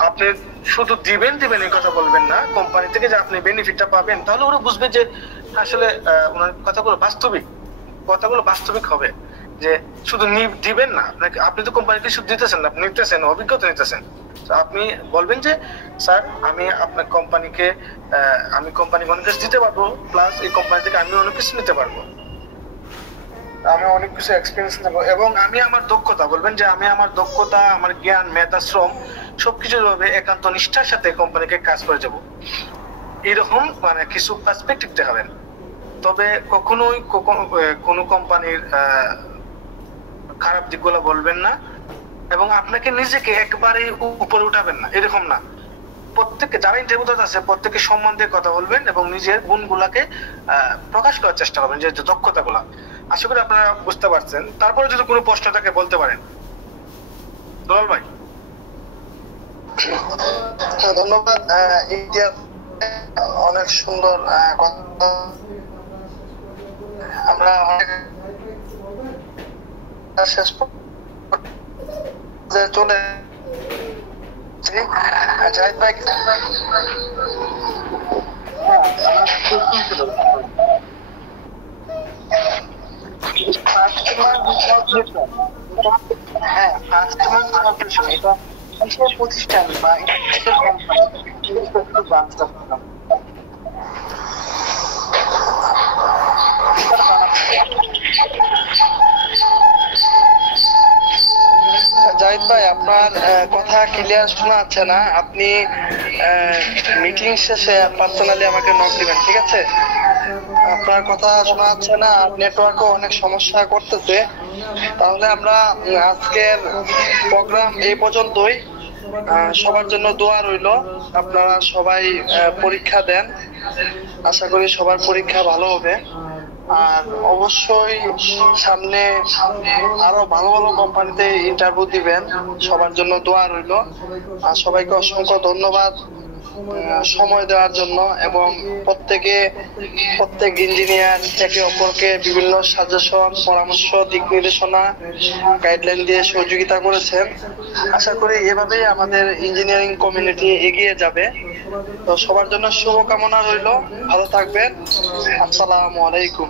আপনি শুধু দিবেন এই কথা বলবেন না, কোম্পানি থেকে যে আপনি বেনিফিটটা পাবেন, তাহলে ওরা বুঝবে যে আসলে ওনার কথাগুলো বাস্তবিক হবে। যে শুধু দিবেন না, আপনি তো কোম্পানিকে শুধু দিতেছেন না, আপনি নিতেছেন, অভিজ্ঞতা নিতেছেন। আপনি বলবেন যে স্যার আমি আপনার কোম্পানিকে অনেক কিছু দিতে পারবো, প্লাস এই কোম্পানি থেকে আমি অনেক কিছু নিতে পারবো, আমি অনেক কিছু এক্সপিরিয়েন্স নেবো, এবং আমি আমার দক্ষতা, বলবেন যে আমি আমার দক্ষতা, আমার জ্ঞান, মেধা, শ্রম সবকিছু ভাবে একান্ত নিষ্ঠার সাথে কোম্পানিকে কাজ করে যাব, এরকম মানে কিছু পার্সপেক্টিভ দেখাবেন। তবে কখনোই কোনো কোম্পানির খারাপ দিকগুলো বলবেন না, এবং আপনাকে নিজেকে একবারে উপরে উঠাবেন না, এরকম না। প্রত্যেককে যারা ইন্টারভিউ আছে প্রত্যেককে সম্মান দিয়ে কথা বলবেন, এবং নিজের গুণগুলাকে প্রকাশ করার চেষ্টা করবেন, যে দক্ষতাগুলা। আশা করি আপনারা বুঝতে পারছেন। তারপরে যদি কোনো প্রশ্ন থাকে বলতে পারেন। দুলাল ভাই। ধন্যবাদ। ইন্ডিয়া অনেক সুন্দর কথা, আমরা অনেক শেষ চলে জাহিদ ভাই। হ্যাঁ, কাস্টমার কর্পোরেশন এটা কিসের প্রতিষ্ঠান বা কিসের কোম্পানি? জাহিদ ভাই, আপনার কথা ক্লিয়ার শোনা যাচ্ছে না। আপনি মিটিং শেষে পার্সোনালি আমাকে নক দিবেন, ঠিক আছে? আপনার কথা শোনা যাচ্ছে না, নেটওয়ার্কও অনেক সমস্যা করতেছে। তাহলে আমরা আজকের প্রোগ্রাম এই পর্যন্তই। সবার জন্য দোয়া রইল, আপনারা সবাই পরীক্ষা দেন, আশা করি সবার পরীক্ষা ভালো হবে। আর অবশ্যই সামনে আরো ভালো ভালো কোম্পানিতে ইন্টারভিউ দিবেন, সবার জন্য দোয়া রইল। আর সবাইকে অসংখ্য ধন্যবাদ সময় দেওয়ার জন্য, এবং প্রত্যেক ইঞ্জিনিয়ার একে অপরকে বিভিন্ন সাজেশন, পরামর্শ, দিক নির্দেশনা, গাইডলাইন দিয়ে সহযোগিতা করেছেন। আশা করি এভাবেই আমাদের ইঞ্জিনিয়ারিং কমিউনিটি এগিয়ে যাবে। তো সবার জন্য শুভকামনা রইল, ভালো থাকবেন। আসসালামু আলাইকুম।